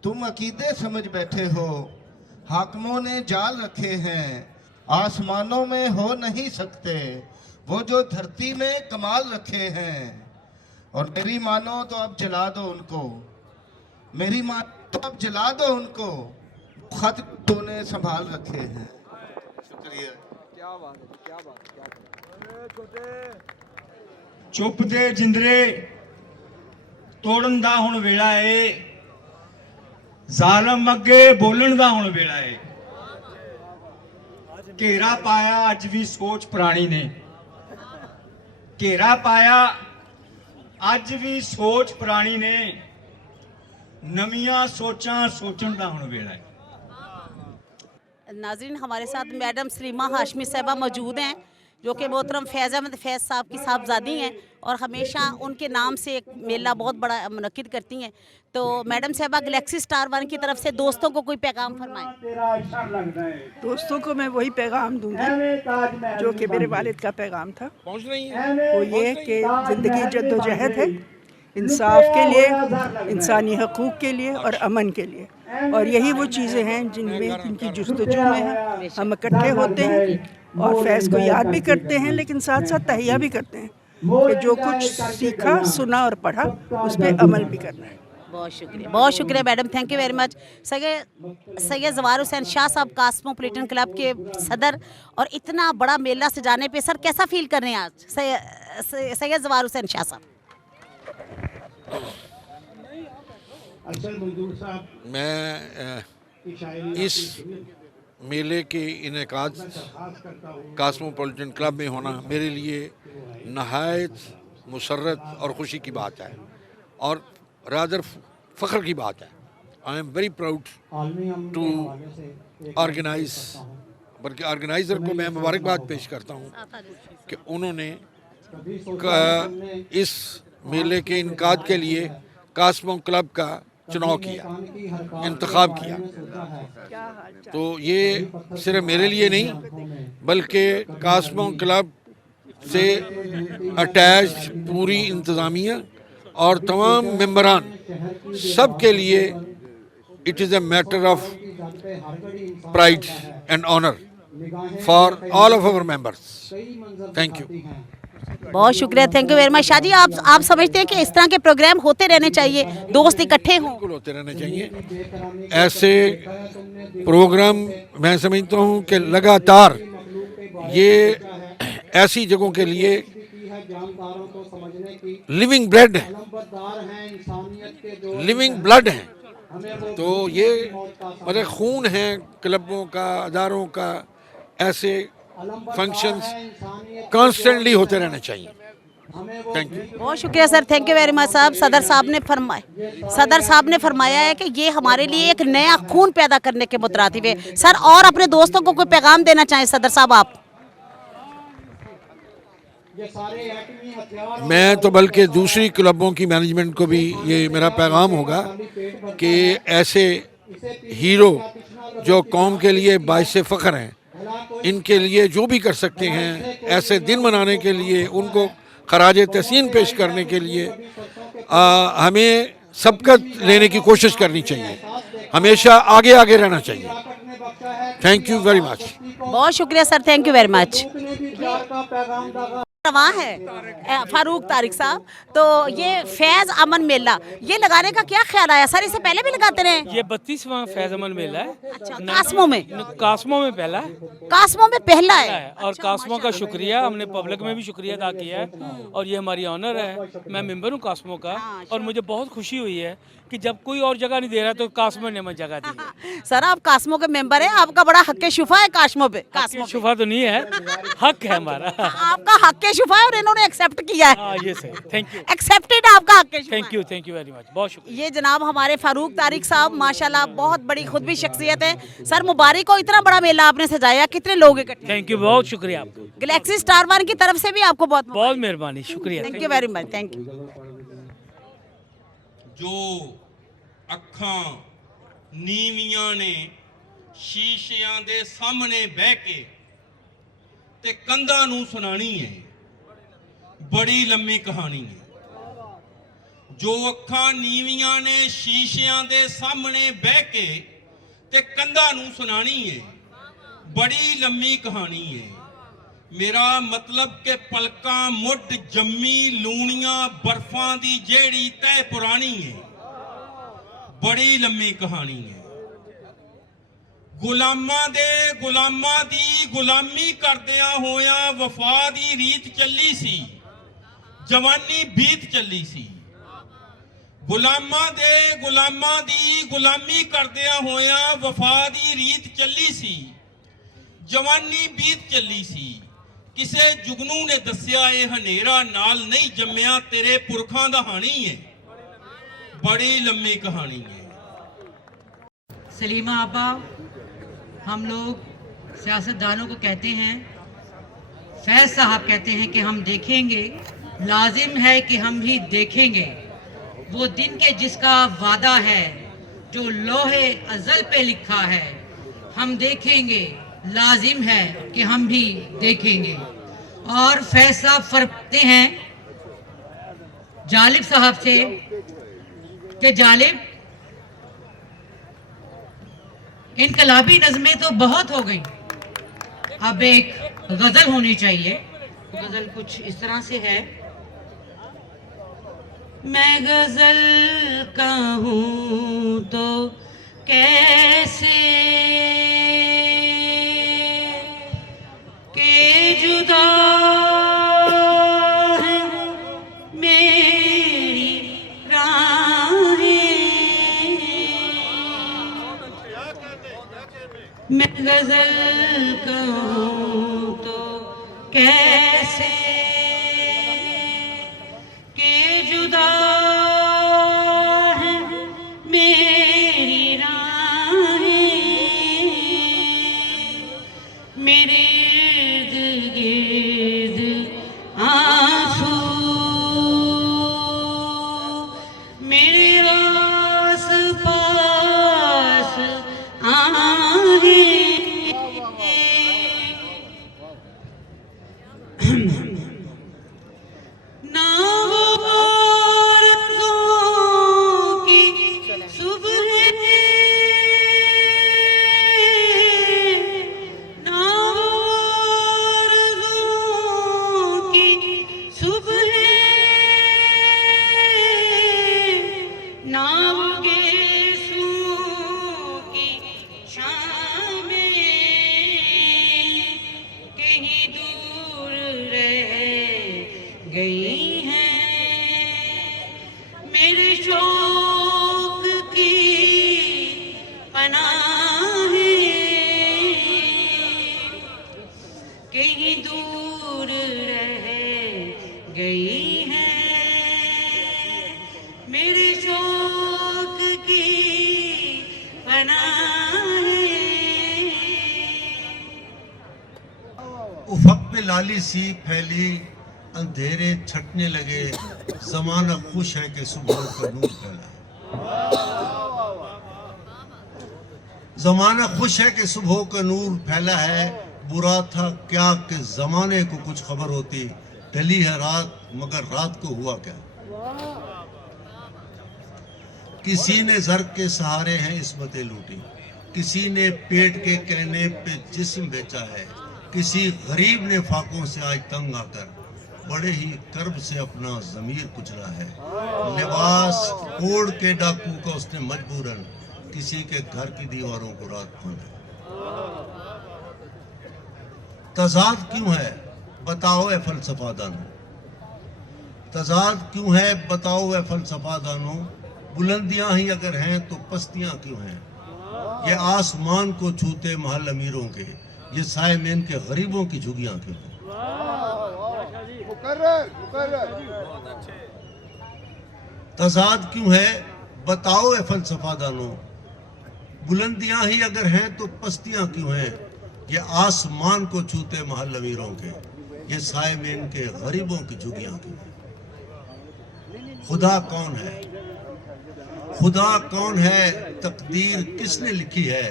तुम अकीदे समझ बैठे हो, हाकिमों ने जाल रखे हैं, आसमानों में हो नहीं सकते, वो जो धरती में कमाल रखे हैं। और मेरी मानो तो अब जला दो उनको, मेरी मानो तो अब जला दो उनको, खत तूने संभाल रखे हैं। शुक्रिया। चुप दे जिंदरे तोड़न दा हुण वेला है, जालम अगे बोलन दा हुण वेला है। घेरा पाया अज भी सोच पुरानी ने, घेरा पाया अज भी सोच पुरानी ने, नवियां सोचां सोचण दा हुण वेला है। नाज़रीन, हमारे साथ मैडम सलीमा हाशमी साहबा मौजूद हैं, जो कि मोहतरम फैज़ अहमद फैज़ साहब की साहबजादी हैं और हमेशा उनके नाम से एक मेला बहुत बड़ा मुनक्किद करती हैं। तो मैडम साहबा, गैलेक्सी स्टार 1 की तरफ से दोस्तों को कोई पैगाम फरमाएं। दोस्तों को मैं वही पैगाम दूंगी जो कि मेरे वालिद का पैगाम था। वो ये कि ज़िंदगी जद्दोजहद है, इंसाफ के लिए, इंसानी हकूक़ के लिए और अमन के लिए। और यही वो चीज़ें हैं जिनकी जुस्तजू में है। हम इकट्ठे होते हैं और फैज़ को याद भी करते हैं, लेकिन साथ साथ तहिया भी करते हैं कि जो कुछ सीखा, सुना और पढ़ा उस पर अमल भी करना है। बहुत शुक्रिया madam, thank you very much. Syed Zawar Hussain Shah साहब कॉस्मोपॉलिटन क्लब के सदर, और इतना बड़ा मेला सजाने पे सर कैसा फील कर रहे हैं आज सैयद ज़वार हुसैन शाह साहब? मैं इस मेले के इनेकाद कॉस्मोपॉलिटन क्लब में होना मेरे लिए नहायत मुसर्रत और ख़ुशी की बात है, और रादर फ़ख्र की बात है। I am very proud to organise, बल्कि ऑर्गेनाइज़र को मैं मुबारकबाद पेश करता हूँ कि उन्होंने इस मेले के इनकाद के लिए कॉस्मो क्लब का चुनाव किया, इंतखाब किया। तो ये सिर्फ मेरे लिए नहीं बल्कि कॉस्मो क्लब से अटैच पूरी इंतज़ामिया और तमाम मेंबरान सब के लिए it is a matter of pride and honour for all of our members. Thank you, बहुत शुक्रिया, thank you very much. Shah ji, आप समझते हैं कि इस तरह के प्रोग्राम होते रहने चाहिए, दोस्त इकट्ठे हों? बिल्कुल होते रहने चाहिए ऐसे प्रोग्राम। मैं समझता हूँ कि लगातार ये ऐसी जगहों के लिए लिविंग ब्लड है, लिविंग ब्लड है। तो ये मतलब खून है क्लबों का, अदारों का। ऐसे फंक्शंस कॉन्स्टेंटली होते रहने चाहिए। थैंक यू, बहुत शुक्रिया sir, thank you very much साहब। सदर साहब ने फरमाया है कि ये हमारे लिए एक नया खून पैदा करने के मुतरातिब है। सर, और अपने दोस्तों को कोई पैगाम देना चाहें सदर साहब आप? मैं तो बल्कि दूसरी क्लबों की मैनेजमेंट को भी ये मेरा पैगाम होगा कि ऐसे हीरो जो कौम के लिए बाइस फ़ख्र हैं इनके लिए जो भी कर सकते हैं, ऐसे दिन मनाने के लिए, उनको खराज तहसीन पेश करने के लिए हमें सबकत लेने की कोशिश करनी चाहिए, हमेशा आगे आगे रहना चाहिए। Thank you very much. बहुत शुक्रिया sir, thank you very much. वहाँ है फारूक तारिक साहब, तो ये फैज अमन मेला ये लगाने का क्या ख्याल आया सर? इससे पहले भी लगाते रहे? ये 32वां फैज अमन मेला है। अच्छा, कास्मो में? कास्मो में पहला है। कास्मो में पहला है। और कास्मो का शुक्रिया, हमने पब्लिक में भी शुक्रिया अदा किया है और ये हमारी ऑनर है। मैं मेंबर हूँ कास्मो का और मुझे बहुत खुशी हुई है कि जब कोई और जगह नहीं दे रहा तो कास्मो ने मुझे जगह दी है। सर आप कास्मो के मेंबर हैं, आपका बड़ा हक शुफा है कास्मो पे। कास्मो शुफा तो नहीं है, हक है हमारा। आपका हक शुफा है और इन्होंने एक्सेप्ट किया है। ये सही, थैंक यू। एक्सेप्टेड आपका हक शुफा। थैंक यू वेरी मच, बहुत शुक्रिया। ये जनाब हमारे फारूक तारिक साहब माशाल्लाह बहुत बड़ी खुद भी शख्सियत है। सर मुबारक हो, इतना बड़ा मेला आपने सजाया, कितने लोग इकट्ठे? थैंक यू, बहुत शुक्रिया आपको। गैलेक्सी स्टार वन की तरफ से भी आपको बहुत बहुत मेहरबानी, शुक्रिया। Thank you very much, thank you. जो ਅੱਖਾਂ ਨੀਵੀਆਂ ਨੇ ਸ਼ੀਸ਼ਿਆਂ ਦੇ ਸਾਹਮਣੇ ਬਹਿ ਕੇ ਤੇ ਕੰਧਾਂ ਨੂੰ ਸੁਣਾਣੀ ਹੈ, ਬੜੀ ਲੰਮੀ ਕਹਾਣੀ ਹੈ। ਜੋ ਅੱਖਾਂ ਨੀਵੀਆਂ ਨੇ ਸ਼ੀਸ਼ਿਆਂ ਦੇ ਸਾਹਮਣੇ ਬਹਿ ਕੇ ਤੇ ਕੰਧਾਂ ਨੂੰ ਸੁਣਾਣੀ ਹੈ, ਬੜੀ ਲੰਮੀ ਕਹਾਣੀ ਹੈ। ਮੇਰਾ ਮਤਲਬ ਕਿ ਪਲਕਾਂ ਮੁੱਢ ਜੰਮੀ ਲੂਣੀਆਂ ਬਰਫਾਂ ਦੀ ਜਿਹੜੀ ਤਹਿ ਪੁਰਾਣੀ ਹੈ, बड़ी लम्मी कहानी है। गुलामां दी गुलामी करदियां होया वफा दी रीत चली सी, जवानी बीत चली सी। गुलामां दी गुलामी करदियां होया वफा दी रीत चली सी, जवानी बीत चली सी। किसे जुगनू ने दस्या ये हनेरा नाल नहीं जम्मिया तेरे पुरखां दा हानी है, बड़ी लंबी कहानी है। सलीमा आपा, हम लोग सियासतदानों को कहते हैं, फैज साहब कहते हैं कि हम देखेंगे, लाजिम है कि हम भी देखेंगे वो दिन के जिसका वादा है जो लोहे अज़ल पे लिखा है। हम देखेंगे, लाजिम है कि हम भी देखेंगे। और फैज साहब फरमाते हैं जालिब साहब से कि जालिब इनकलाबी नज़में तो बहुत हो गई, अब एक गज़ल होनी चाहिए। गज़ल कुछ इस तरह से है। मैं गज़ल कहूँ तो कैसे के जुदा है मेरी राहें, मैं गज़ल कहूँ तो कैसे के जुदा है मेरी राहें, मेरे इर्द गिर्द आंसू, मेरे आस पास ना वो आरज़ू की सुबह, ना वो आरज़ू की सुबह, ना वो गेसू की शामें कहीं दूर रह गई हैं, मेरे शौक की पनाहें कहीं दूर रह गई हैं, मेरे शौक की पनाहें। उफक पे लाली सी फैली, अंधेरे छटने लगे, जमाना खुश है कि सुबह का नूर फैला। जमाना खुश है कि सुबह का नूर फैला है, बुरा था क्या कि ज़माने को कुछ खबर होती, ढली है रात मगर रात को हुआ क्या। किसी ने जर के सहारे हैं इस्मतें लूटी, किसी ने पेट के कहने पे जिस्म बेचा है, किसी गरीब ने फाकों से आज तंग आकर बड़े ही कर्ब से अपना ज़मीर कुचला है। लिबास ओढ़ के डाकू का उसने मजबूरन किसी के घर की दीवारों को रात खोला। तजाद क्यों है बताओ ए फलसफा दानो, तजाद क्यों है बताओ ए फलसफा दानो, बुलंदियां ही अगर हैं तो पस्तियां क्यों हैं। ये आसमान को छूते महल अमीरों के, ये सायमेन के गरीबों की झुगियां क्यों हैं। तजाद क्यों है बताओ ए फलसफा दानो, बुलंदियां ही अगर हैं तो पस्तियां क्यों हैं। ये आसमान को छूते महल अमीरों के, ये सायमेन के गरीबों की झुगियां क्यों हैं। खुदा कौन है, खुदा कौन है, तकदीर किसने लिखी है,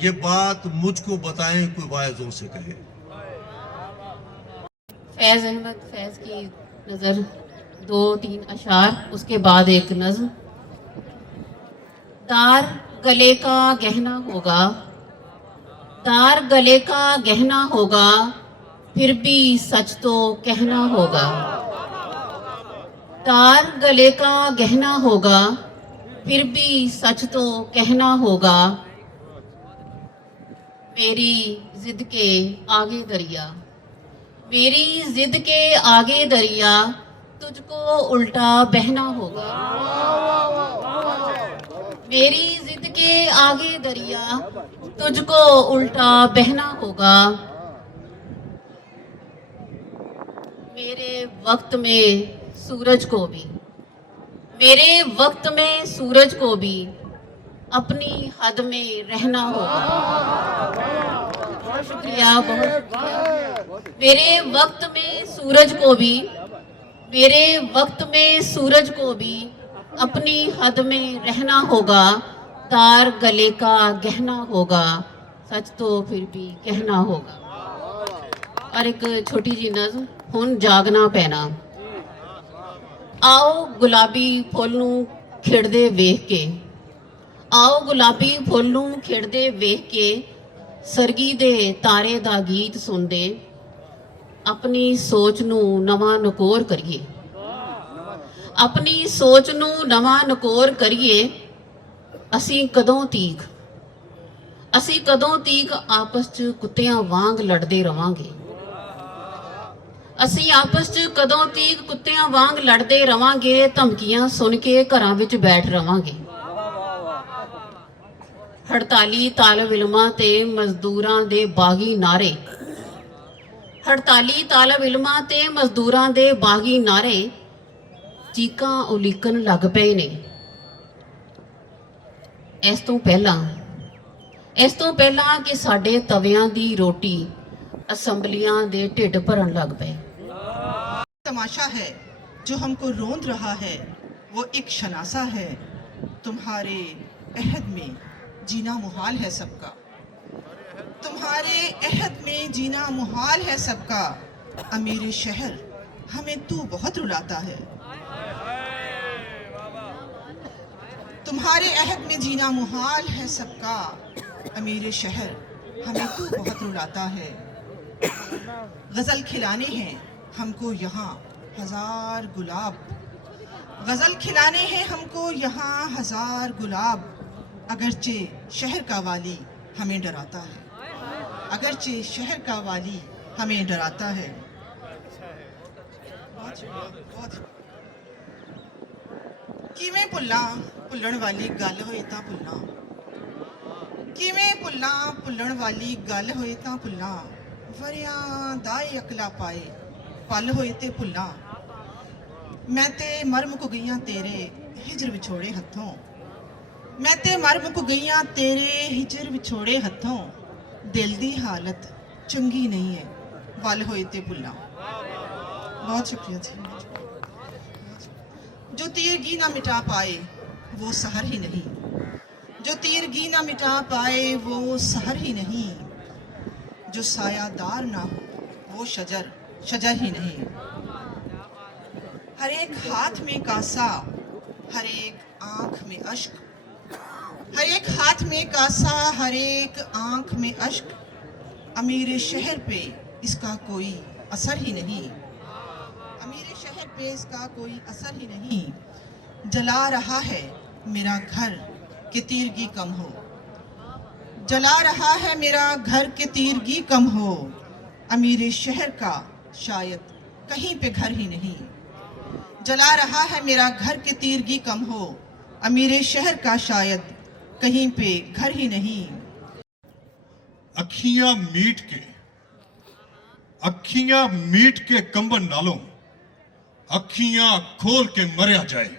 ये बात मुझको बताएं कोई वाइज़ों से कहे। फैज़ अहमद फैज़ की नज़र 2-3 अशार, उसके बाद एक नज़्म। तार गले का गहना होगा, तार गले का गहना होगा, फिर भी सच तो कहना होगा। तार गले का गहना होगा, फिर भी सच तो कहना होगा। मेरी जिद के आगे दरिया, मेरी जिद के आगे दरिया, तुझको उल्टा बहना होगा। मेरी जिद के आगे दरिया, तुझको उल्टा बहना होगा। मेरे वक्त में सूरज को भी, मेरे वक्त में सूरज को भी अपनी हद में रहना होगा। बहुत शुक्रिया, बहुत शुक्रिया। मेरे वक्त में सूरज को भी, मेरे वक्त में सूरज को भी अपनी हद में रहना होगा। तार गले का गहना होगा, सच तो फिर भी कहना होगा। और एक छोटी जी नज़्म, हुन जागना पैना। आओ गुलाबी फुल नूं खिड़दे वेख के, आओ गुलाबी फुल नूं खिड़दे वेख के, सरगी दे तारे दा गीत सुनदे, अपनी सोच नूं नवां नकोर करिए, अपनी सोच नूं नवां नकोर करिए। असीं कदों तीक, असीं कदों तीक आपस च कुत्तियां वांग लड़दे रवांगे। ਅਸੀਂ ਆਪਸ 'ਚ ਕਦੋਂ ਤੀਕ ਕੁੱਤਿਆਂ ਵਾਂਗ ਲੜਦੇ ਰਵਾਂਗੇ, ਧਮਕੀਆਂ ਸੁਣ ਕੇ ਘਰਾਂ ਵਿੱਚ ਬੈਠ ਰਵਾਂਗੇ। ਹੜਤਾਲੀ ਤਾਲਬ ਇਲਮਾਂ ਤੇ ਮਜ਼ਦੂਰਾਂ ਦੇ ਬਾਗੀ ਨਾਰੇ, ਹੜਤਾਲੀ ਤਾਲਬ ਇਲਮਾਂ ਤੇ ਮਜ਼ਦੂਰਾਂ ਦੇ ਬਾਗੀ ਨਾਰੇ ਚੀਕਾਂ ਉਲੀਕਣ ਲੱਗ ਪਏ ਨੇ। ਇਸ ਤੋਂ ਪਹਿਲਾਂ ਕਿ ਸਾਡੇ ਤਵਿਆਂ ਦੀ ਰੋਟੀ असम्बलियां दे ढिड भरन लग पे। तमाशा है जो हमको रोंद रहा है, वो एक शनासा है। तुम्हारे अहद में जीना मुहाल है सबका, तुम्हारे अहद में जीना मुहाल है सबका। अमीर शहर हमें तू बहुत रुलाता है, तुम्हारे अहद में जीना मुहाल है सबका। अमीर शहर हमें तू बहुत रुलाता है। गज़ल खिलाने हैं हमको यहाँ हजार गुलाब, गज़ल खिलाने हैं हमको यहाँ हजार गुलाब। अगरचे शहर का वाली हमें डराता है, अगरचे शहर का वाली हमें डराता है। किवें भुल्लां भुल्लण वाली गल होए तां भुल्लां, किवें भुल्लां भुल्लण वाली गल होए तां भुल्लां। वरियां दा अकला पाए पल होए ते भुल्लां। मैं ते मर मुक गईयां तेरे हिजर विछोड़े हथों, मैं ते मर मुक गईयां तेरे हिजर विछोड़े हथों। दिल दी हालत चंगी नहीं है पल होए ते भुल्लां। बहुत शुक्रिया जी। जो तीरगी ना मिटा पाए वो सहर ही नहीं, जो तीरगी ना मिटा पाए वो सहर ही नहीं। जो सायादार ना हो वो शजर शजर ही नहीं। हर एक हाथ में कासा, हर एक आंख में अश्क, हर एक हाथ में कासा, हर एक आंख में अश्क, अमीर शहर पे इसका कोई असर ही नहीं। अमीर शहर पे इसका कोई असर ही नहीं। जला रहा है मेरा घर कि तीरगी कम हो, जला रहा है मेरा घर कि तीरगी कम हो, अमीर शहर का शायद कहीं पे घर ही नहीं। जला रहा है मेरा घर कि तीरगी कम हो, अमीर शहर का शायद कहीं पे घर ही नहीं। अखियां मीट के कंबन नालों अखियां खोल के मरिया जाए।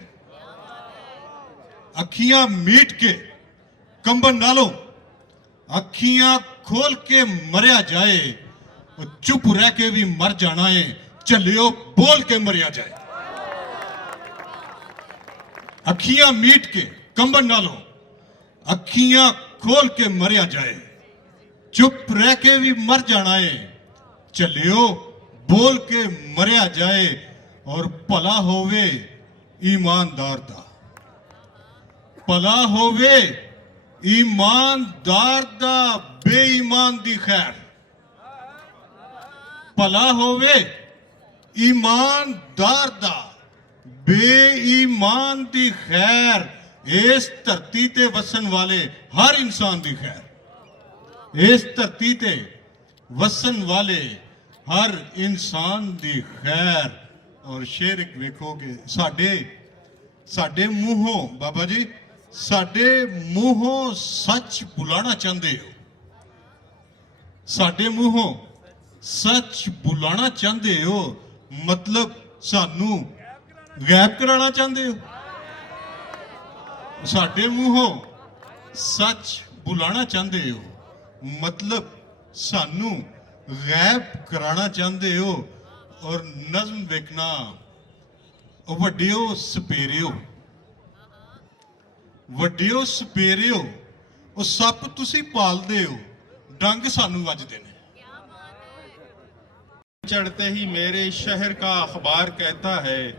अखियां मीट के कंबन नालों अखियां खोल के मरिया जाए, चुप रह के भी मर जाना है, चलियो बोल के मरिया जाए। अखियां मीट के कंबन नालों अखियां खोल के मरिया जाए, चुप रह के भी मर जाना है, चलियो बोल के मरिया जाए। और भला होवे ईमानदार दा, भला होवे ईमानदार दा बेईमान दी खैर, भला होवे ईमानदार दा बेईमान दी खैर, इस धरती ते वसन वाले हर इंसान दी खैर, इस धरती ते वसन वाले हर इंसान दी खैर। और शेर एक वेखोगे साडे मूहों बाबा जी, साडे मूहों सच बुलाना चाहते हो, साडे मूहों सच बुलाना चाहते हो, मतलब सानू गैब कराना चाहते हो। साडे मूहों सच बुलाना चाहते हो, मतलब सानू गैब कराना चाहते हो। और नज़म वेखना वड्डियो सपेरियो, वड्डियो सपेरियो, ਉਹ ਸੱਪ ਤੁਸੀਂ ਪਾਲਦੇ ਹੋ, ਡੰਗ ਸਾਨੂੰ ਵੱਜਦੇ ਨੇ। चढ़ते ही मेरे शहर का अखबार कहता है,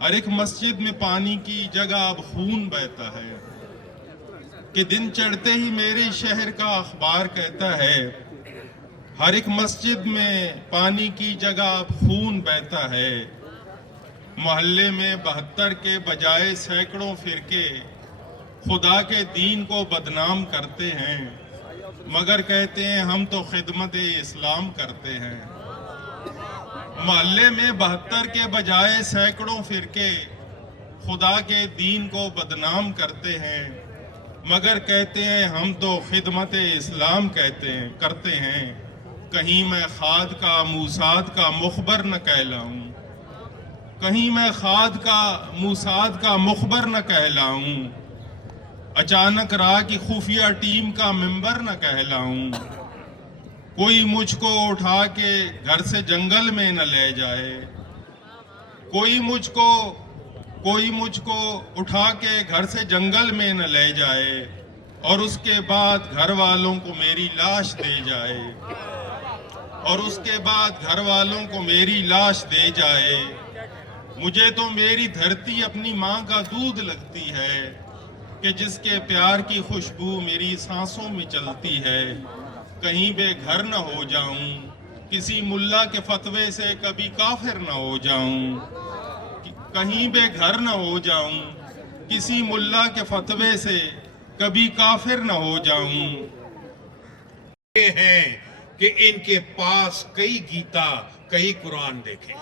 हर एक मस्जिद में पानी की जगह अब खून बहता है। कि दिन चढ़ते ही मेरे शहर का अखबार कहता है, हर एक मस्जिद में पानी की जगह अब खून बहता है। मोहल्ले में 72 के बजाय सैकड़ों फिरके खुदा के दीन को बदनाम करते हैं, मगर कहते हैं हम तो खिदमत इस्लाम करते हैं। मोहल्ले में 72 के बजाय सैकड़ों फिरके खुदा के दीन को बदनाम करते हैं, मगर कहते हैं हम तो खिदमत इस्लाम करते हैं। कहीं मैं खाद का मूसाद का मुखबर न कहलाऊं, कहीं मैं खाद का मूसाद का मुखबर न कहलाऊं, अचानक राह की खुफिया टीम का मेंबर न कहलाऊं। कोई मुझको उठा के घर से जंगल में न ले जाए, कोई मुझको उठा के घर से जंगल में न ले जाए, और उसके बाद घर वालों को मेरी लाश दे जाए, और उसके बाद घर वालों को मेरी लाश दे जाए। मुझे तो मेरी धरती अपनी माँ का दूध लगती है, कि जिसके प्यार की खुशबू मेरी सांसों में चलती है। कहीं बेघर न हो जाऊं, किसी मुल्ला के फतवे से कभी काफिर न हो जाऊं, कहीं बेघर न हो जाऊं, किसी मुल्ला के फतवे से कभी काफिर न हो जाऊं। ये है कि इनके पास कई गीता कई कुरान देखे,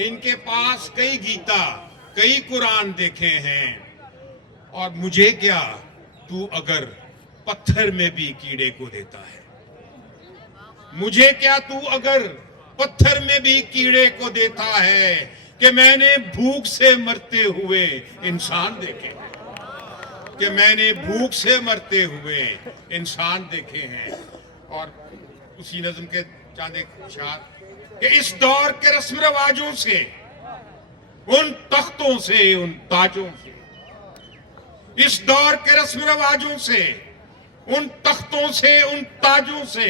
इनके पास कई गीता कई कुरान देखे हैं। और मुझे क्या, तू अगर पत्थर में भी कीड़े को देता है, मुझे क्या तू अगर पत्थर में भी कीड़े को देता है, कि मैंने भूख से मरते हुए इंसान देखे हैं, कि मैंने भूख से मरते हुए इंसान देखे हैं। और उसी नज़्म के चांद एक शार कि इस दौर के रस्म रवाजों से, उन तख्तों से, उन ताजों से, इस दौर के रस्म रवाजों से, उन तख्तों से, उन ताजों से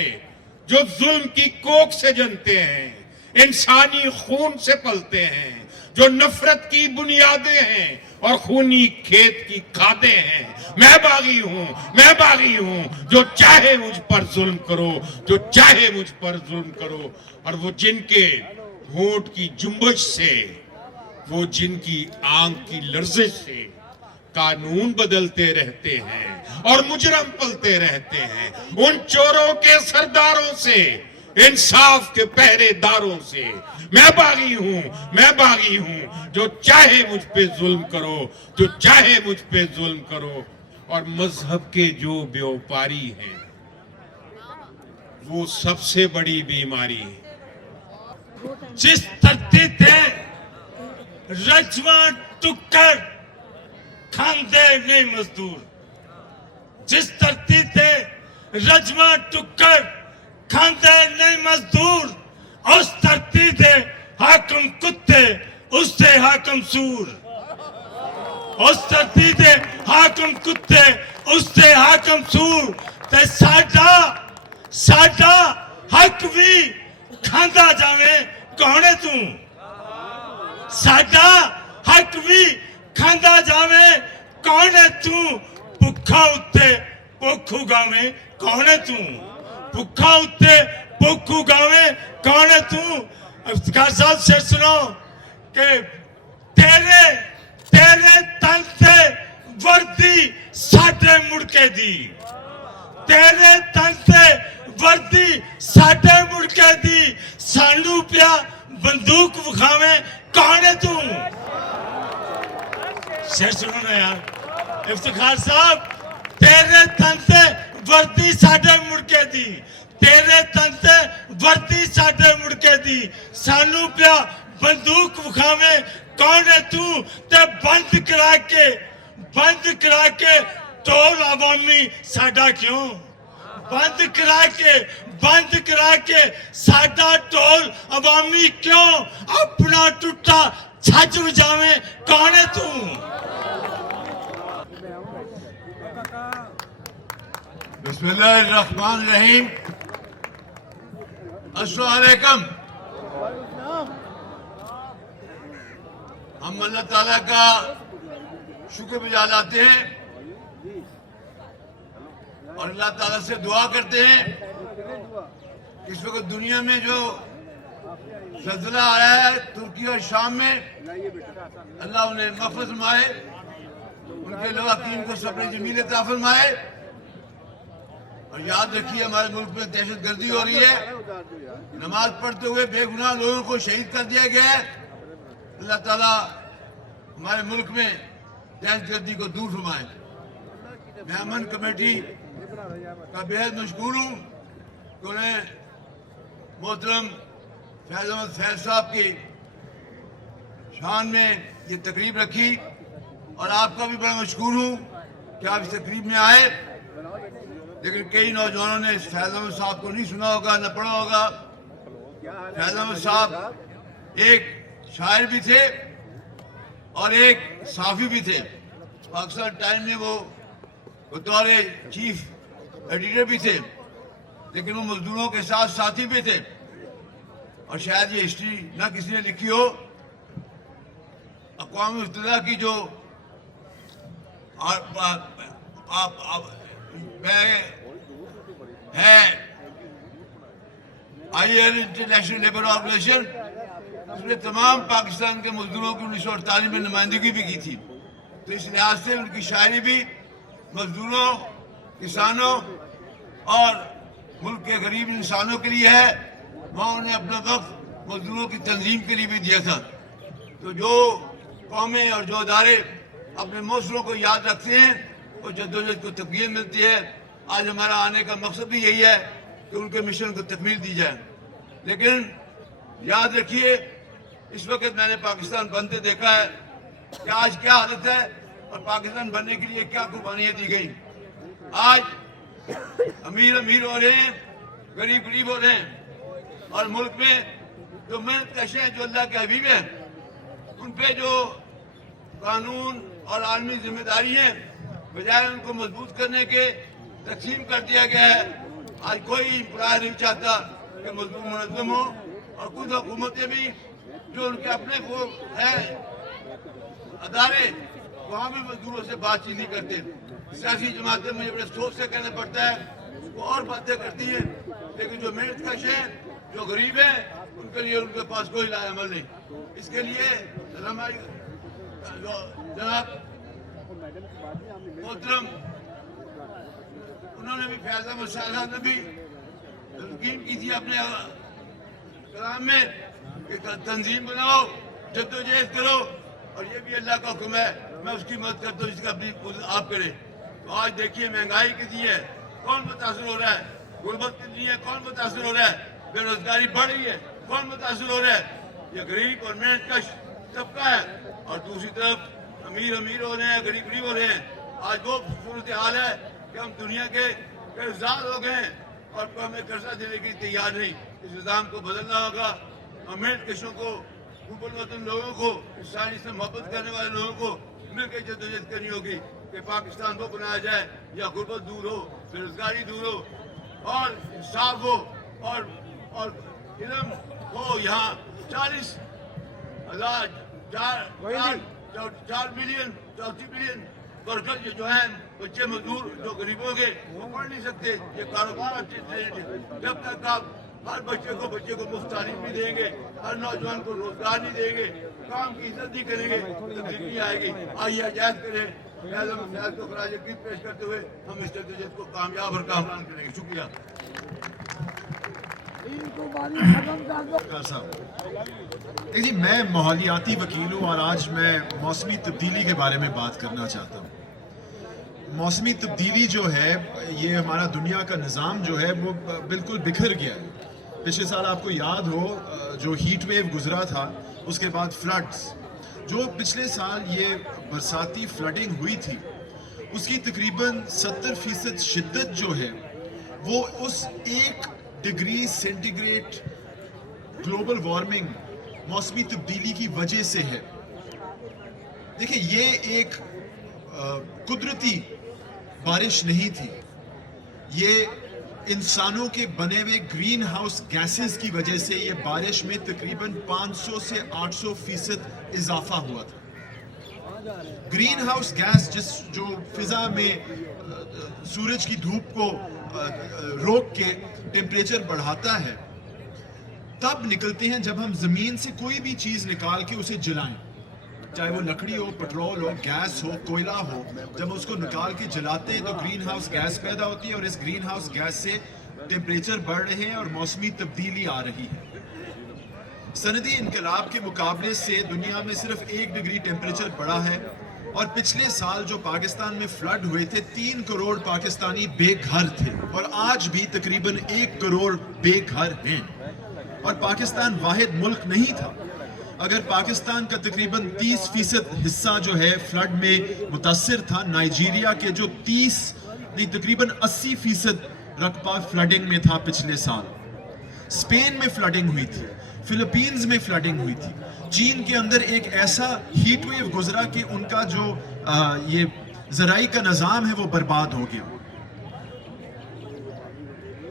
जो जुल्म की कोख से जनते हैं, इंसानी खून से पलते हैं, जो नफरत की बुनियादें हैं और खूनी खेत की खादें हैं। मैं बागी हूं, जो चाहे मुझ पर जुल्म करो, जो चाहे मुझ पर जुल्म करो। और वो जिनके होंठ की जुम्बश से, वो जिनकी आंख की लर्जिश से कानून बदलते रहते हैं और मुजरम पलते रहते हैं, उन चोरों के सरदारों से, इंसाफ के पहरेदारों से मैं बागी हूं, जो चाहे मुझ पे जुल्म करो, जो चाहे मुझ पे जुल्म करो। और मजहब के जो व्यापारी हैं, वो सबसे बड़ी बीमारी है। जिस धरती ते रजवा टुक्कर खांदे नहीं मजदूर, जिस धरती ते रजवा टुक्कर खांदे नहीं मजदूर, उस धरती दे हाकम कुत्ते, उससे हाकम सूर। उस धरती दे हाकम कुत्ते, उससे हाकम सूर। ते साडा हक भी खांदा जावे, कौन है तू? साडा हक भी खांदा जावे, कौन है तू? भुखा उत्ते भुख उगावे, कौन है तू? भुखा उत्ते भुख उगावे, कौन है तू? इफ्तिखार साहब से सुनो कि तेरे तन से वर्दी साडे मुड़के दी, तेरे तन से वर्दी साडे मुड़के दी, सानू पिया बंदूक विखावे, कौन है तू? शेर सुनो ना यार। इफ्तिखार साहब, तेरे तन से वर्दी साडे मुड़के दी, तेरे तन से वर्दी साडे मुड़के दी, सानू पिया बंदूक विखावे, कौन है तू? ते बंद करा के टोल आवामी साडा क्यों? बंद करा के साडा टोल आवामी क्यों? अपना टूटा छज बजावे, कौन है तू? बिस्मिल्लाहिर्रहमानिर्रहीम। अस्सलाम वालेकुम। हम अल्लाह ताला का शुक्र लाते हैं और अल्लाह ताला से दुआ करते हैं। इस वक्त दुनिया में जो ज़ल्ज़ला आया है तुर्की और शाम में, अल्लाह उन्हें मग़फ़िरत फरमाए, उनके लवाकीन को सब्र जमील अता फरमाए। और याद रखिए, हमारे मुल्क में दहशत गर्दी हो रही है, नमाज पढ़ते हुए बेगुनाह लोगों को शहीद कर दिया गया है। अल्लाह ताला हमारे मुल्क में दहशतगर्दी को दूर फरमाए। मैं अमन कमेटी का बेहद मशकूर हूँ कि उन्हें मोहतरम फैज़ अहमद फैज़ साहब की शान में ये तकरीब रखी, और आपका भी बड़ा मशकूर हूँ कि आप इस तकरीब में आए। लेकिन कई नौजवानों ने फैज़ अहमद साहब को नहीं सुना होगा, न पढ़ा होगा। फैज़ अहमद साहब एक शायर भी थे और एक साफ़ी भी थे। पाकिस्तान टाइम में वो बतौर चीफ एडिटर भी थे, लेकिन वो मजदूरों के साथ साथी भी थे। और शायद ये हिस्ट्री ना किसी ने लिखी हो। अक़वाम मुत्तहिदा की जो है इंटरनेशनल लेबर ऑर्गेनाइजेशन, उसने तमाम पाकिस्तान के मजदूरों की 1948 में नुमाइंदगी भी की थी। तो इस लिहाज से उनकी शायरी भी मजदूरों, किसानों और मुल्क के गरीब इंसानों के लिए है। वहाँ उन्हें अपना वक्त मजदूरों की तंजीम के लिए भी दिया था। तो जो कौमें और जो अदारे अपने मौसलों को याद रखते हैं, वो जद्दोजहद को तकमील मिलती है। आज हमारा आने का मकसद भी यही है कि उनके मिशन को तकमील दी जाए। लेकिन याद रखिए, इस वक्त मैंने पाकिस्तान बनते देखा है कि आज क्या हालत है और पाकिस्तान बनने के लिए क्या कुर्बानियाँ दी गई। आज अमीर अमीर हो रहे हैं, गरीब गरीब हो रहे हैं, और मुल्क में जो मेहनत कश हैं, जो अल्लाह के हबीब हैं, उन पे जो कानून और आलमी जिम्मेदारी है, बजाय उनको मजबूत करने के, तकसीम कर दिया गया है। आज कोई एम्प्लॉय नहीं चाहता कि मजदूर मुनज़्ज़म हो, और कुछ हुकूमतें भी जो उनके अपने को है अदारे, वहाँ भी मजदूरों से बातचीत नहीं करते। सियासी जमातें मुझे बड़े अफसोस से कहना पड़ता है, वो और बातें करती हैं, लेकिन जो मेहनत कश है, जो गरीब है, उनके लिए उनके पास कोई लाए अमल नहीं। इसके लिए जनाब मोहतरम उन्होंने भी फैज़ अहमद शाह साहब ने भी तलकीन की थी अपने कलाम में कि तंजीम बनाओ, जद्दोजहद करो, और ये भी अल्लाह का हुक्म है, मैं उसकी मदद करता हूँ जिसका अपनी आप करें। तो आज देखिए महंगाई कितनी है, कौन मुतासर हो रहा है? गुर्बत कितनी है, कौन मुतासर हो रहा है? बेरोजगारी बढ़ रही है, कौन मुतासर हो रहा है? ये गरीब और मेहनतकश तबका है, और दूसरी तरफ अमीर अमीर हो रहे हैं, गरीब गरीब हो रहे हैं। आज वो सूरत हाल है कि हम दुनिया के कर्जदार हो गए हैं और हमें कर्जा देने के लिए तैयार नहीं। इस निज़ाम को बदलना होगा। और मेहनतकशों को, ऊपर वतन लोगों को, इंसानी से मोहब्बत करने वाले लोगों को मिलकर जद्दोजहद करनी होगी कि पाकिस्तान को बनाया जाए या गुर्बत दूर हो, बेरोजगारी दूर हो, और इंसाफ हो, और इल्म हो। यहाँ 4 मिलियन 40 मिलियन वर्कर जो है बच्चे मजदूर जो गरीबों के, वो पढ़ नहीं सकते। ये कारोबार जब तक आप हर बच्चे को मुफ्त तालीम नहीं देंगे, हर नौजवान को रोजगार नहीं देंगे, काम की इज्जत नहीं करेंगे, तो तब्दीली आएगी। आइए इजाज़त करें फैज़ अहमद फैज़ को खराज अक़ीद पेश करते हुए हम इस जद्दोजहद को कामयाब और कामयाब करेंगे। शुक्रिया। जी, मैं माहौलियाती वकील हूँ और आज मैं मौसमी तब्दीली के बारे में बात करना चाहता हूँ। मौसमी तब्दीली जो है, ये हमारा दुनिया का निज़ाम जो है वो बिल्कुल बिखर गया है। पिछले साल आपको याद हो जो हीट वेव गुजरा था, उसके बाद फ्लड्स, जो पिछले साल ये बरसाती फ्लडिंग हुई थी, उसकी तकरीबन 70% शिद्दत जो है वो उस 1 डिग्री सेंटीग्रेड ग्लोबल वार्मिंग मौसमी तब्दीली की वजह से है। देखिए, ये एक कुदरती बारिश नहीं थी, ये इंसानों के बने हुए ग्रीन हाउस गैसेस की वजह से ये बारिश में तकरीबन 500 से 800% इजाफा हुआ था। ग्रीन हाउस गैस जो फिजा में सूरज की धूप को रोक के टेम्परेचर बढ़ाता है, तब निकलते हैं जब हम जमीन से कोई भी चीज निकाल के उसे जलाएं, चाहे वो लकड़ी हो, पेट्रोल हो, गैस हो, कोयला हो। जब उसको निकाल के जलाते हैं तो ग्रीन हाउस गैस पैदा होती है, और इस ग्रीन हाउस गैस से टेम्परेचर बढ़ रहे हैं और मौसमी तब्दीली आ रही है। सनदी इनकलाब के मुकाबले से दुनिया में सिर्फ 1 डिग्री टेम्परेचर बढ़ा है, और पिछले साल जो पाकिस्तान में फ्लड हुए थे, 3 करोड़ पाकिस्तानी बेघर थे, और आज भी तकरीबन 1 करोड़ बेघर हैं। और पाकिस्तान वाहिद मुल्क नहीं था। अगर पाकिस्तान का तकरीबन 30% हिस्सा जो है फ्लड में मुतासिर था, नाइजीरिया के जो तकरीबन 80% रकबा फ्लडिंग में था पिछले साल। स्पेन में फ्लडिंग हुई थी, फिलीपींस में फ्लडिंग हुई थी, चीन के अंदर एक ऐसा हीट वेव गुजरा कि उनका जो ये ज़राई का निज़ाम है वो बर्बाद हो गया।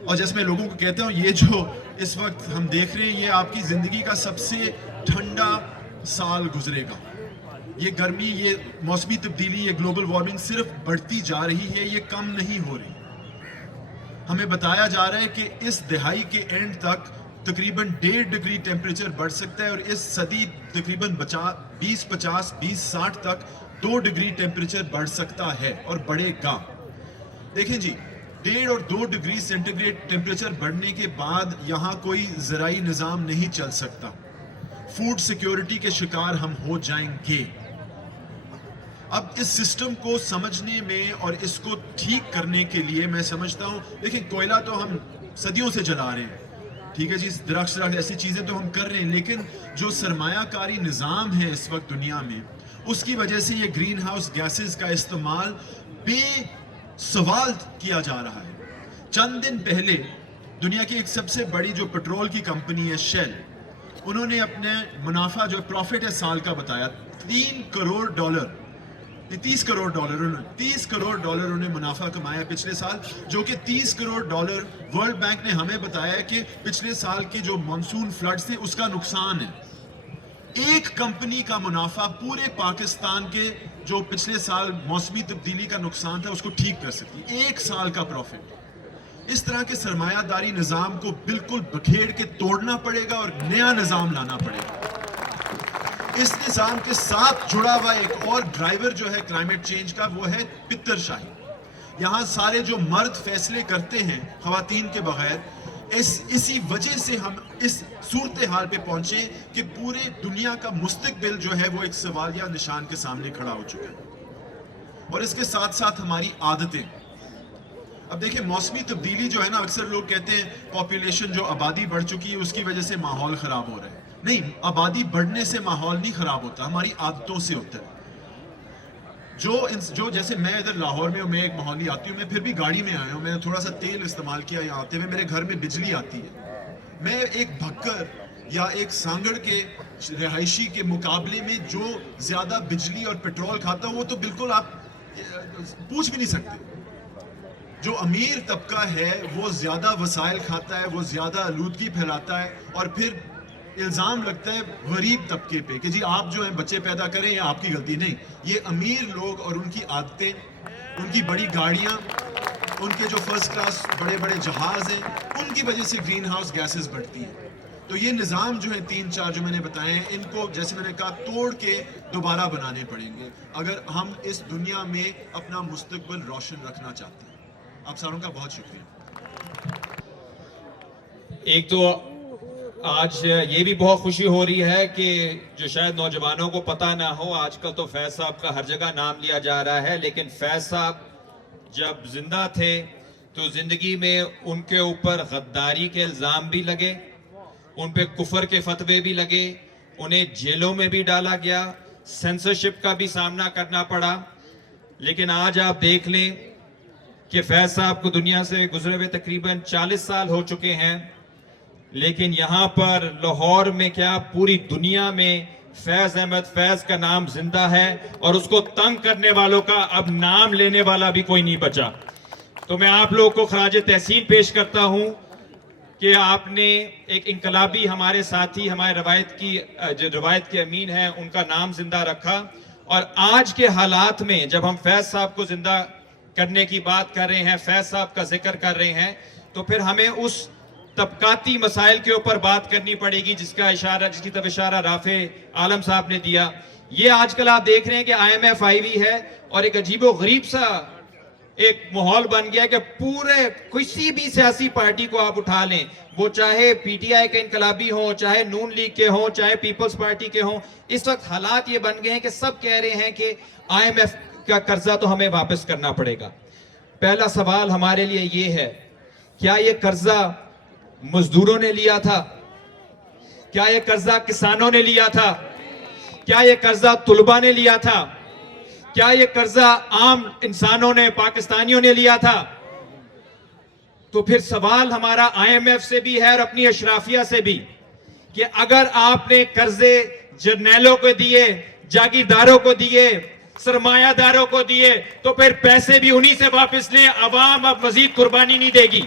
और जैसे मैं लोगों को कहता हूँ, ये जो इस वक्त हम देख रहे हैं, ये आपकी ज़िंदगी का सबसे ठंडा साल गुजरेगा। ये गर्मी, ये मौसमी तब्दीली, ये ग्लोबल वार्मिंग सिर्फ बढ़ती जा रही है, ये कम नहीं हो रही। हमें बताया जा रहा है कि इस दिहाई के एंड तक तकरीबन 1.5 डिग्री टेम्परेचर बढ़ सकता है, और इस सदी तकरीबन 2050-2060 तक 2 डिग्री टेम्परेचर बढ़ सकता है और बढ़ेगा। देखें जी, 1.5 और 2 डिग्री सेंटीग्रेड टेम्परेचर बढ़ने के बाद यहाँ कोई ज़राई निज़ाम नहीं चल सकता। फूड सिक्योरिटी के शिकार हम हो जाएंगे। अब इस सिस्टम को समझने में और इसको ठीक करने के लिए मैं समझता हूँ, देखिए, कोयला तो हम सदियों से जला रहे हैं, ठीक है जी, दरख्त ऐसी चीज़ें तो हम कर रहे हैं, लेकिन जो सरमायाकारी निज़ाम है इस वक्त दुनिया में, उसकी वजह से ये ग्रीन हाउस गैसेस का इस्तेमाल बेसवाल किया जा रहा है। चंद दिन पहले दुनिया की एक सबसे बड़ी जो पेट्रोल की कंपनी है, शेल, उन्होंने अपने मुनाफा जो प्रॉफिट है साल का बताया, $3 करोड़ $30 करोड़ $30 करोड़ उन्हें मुनाफा कमाया पिछले साल, जो कि $30 करोड़ वर्ल्ड बैंक ने हमें बताया है कि पिछले साल के जो मानसून फ्लड्स थे उसका नुकसान है। एक कंपनी का मुनाफा पूरे पाकिस्तान के जो पिछले साल मौसमी तब्दीली का नुकसान था उसको ठीक कर सकती है, 1 साल का प्रॉफिट। इस तरह के सरमायादारी निज़ाम को बिल्कुल बखेड़ के तोड़ना पड़ेगा और नया निज़ाम लाना पड़ेगा। इस निज़ाम के साथ जुड़ा हुआ एक और ड्राइवर जो है क्लाइमेट चेंज का, वो है पित्तरशाही। यहाँ सारे जो मर्द फैसले करते हैं ख़वातीन के बगैर, इसी वजह से हम इस सूरत हाल पे पहुंचे कि पूरे दुनिया का मुस्तकबिल जो है वो एक सवालिया निशान के सामने खड़ा हो चुका है। और इसके साथ साथ हमारी आदतें। अब देखिए, मौसमी तब्दीली जो है ना, अक्सर लोग कहते हैं पॉपुलेशन जो आबादी बढ़ चुकी है उसकी वजह से माहौल ख़राब हो रहा है। नहीं, आबादी बढ़ने से माहौल नहीं ख़राब होता, हमारी आदतों से होता है। जो जैसे मैं इधर लाहौर में हूँ, मैं एक माहौली आती हूँ, मैं फिर भी गाड़ी में आया हूँ, मैंने थोड़ा सा तेल इस्तेमाल किया यहाँ आते हुए, मेरे घर में बिजली आती है। मैं एक भक्कर या एक सांगड़ के रिहायशी के मुकाबले में जो ज़्यादा बिजली और पेट्रोल खाता हूँ वो तो बिल्कुल आप पूछ भी नहीं सकते। जो अमीर तबका है वो ज़्यादा वसाइल खाता है, वो ज़्यादा आलूदगी फैलाता है, और फिर इल्ज़ाम लगता है गरीब तबके पे कि जी आप जो है बच्चे पैदा करें या आपकी गलती। नहीं, ये अमीर लोग और उनकी आदतें, उनकी बड़ी गाड़ियाँ, उनके जो फर्स्ट क्लास बड़े बड़े जहाज़ हैं, उनकी वजह से ग्रीन हाउस गैसेस बढ़ती हैं। तो ये निज़ाम जो है 3-4 जो मैंने बताए हैं, इनको जैसे मैंने कहा तोड़ के दोबारा बनाने पड़ेंगे अगर हम इस दुनिया में अपना मुस्तकबिल रोशन रखना चाहते हैं। आप सारों का बहुत शुक्रिया। एक तो आज ये भी बहुत खुशी हो रही है कि जो शायद नौजवानों को पता ना हो, आजकल तो फैज साहब का हर जगह नाम लिया जा रहा है, लेकिन फैज साहब जब जिंदा थे तो जिंदगी में उनके ऊपर गद्दारी के इल्ज़ाम भी लगे, उन पे कुफर के फतवे भी लगे, उन्हें जेलों में भी डाला गया, सेंसरशिप का भी सामना करना पड़ा। लेकिन आज आप देख लें कि फैज साहब को दुनिया से गुजरे हुए तकरीबन 40 साल हो चुके हैं, लेकिन यहाँ पर लाहौर में क्या पूरी दुनिया में फैज अहमद फैज का नाम जिंदा है, और उसको तंग करने वालों का अब नाम लेने वाला भी कोई नहीं बचा। तो मैं आप लोगों को खराज तहसीन पेश करता हूँ कि आपने एक इनकलाबी हमारे साथी, हमारे रवायत के अमीन हैं, उनका नाम जिंदा रखा। और आज के हालात में जब हम फैज साहब को जिंदा करने की बात कर रहे हैं, फैज साहब का जिक्र कर रहे हैं, तो फिर हमें उस तबकाती मसाइल के ऊपर बात करनी पड़ेगी जिसकी तरफ इशारा राफे आलम साहब ने दिया। ये आजकल आप देख रहे हैं कि IMF आई हुई है और एक अजीबो गरीब सा एक माहौल बन गया कि पूरे किसी भी सियासी पार्टी को आप उठा लें, वो चाहे PTI के इनकलाबी हो, चाहे नून लीग के हो, चाहे पीपल्स पार्टी के हो, इस वक्त हालात ये बन गए हैं कि सब कह रहे हैं कि IMF का कर्जा तो हमें वापस करना पड़ेगा। पहला सवाल हमारे लिए ये है, क्या ये कर्जा मजदूरों ने लिया था? क्या ये कर्जा किसानों ने लिया था? क्या ये कर्जा तुलबा ने लिया था? क्या ये कर्जा आम इंसानों ने, पाकिस्तानियों ने लिया था? तो फिर सवाल हमारा IMF से भी है और अपनी अशराफिया से भी कि अगर आपने कर्जे जर्नैलों को दिए, जागीरदारों को दिए, सरमायादारों को दिए, तो फिर पैसे भी उन्हीं से वापस लें। अवाम अब मजीद कुर्बानी नहीं देगी।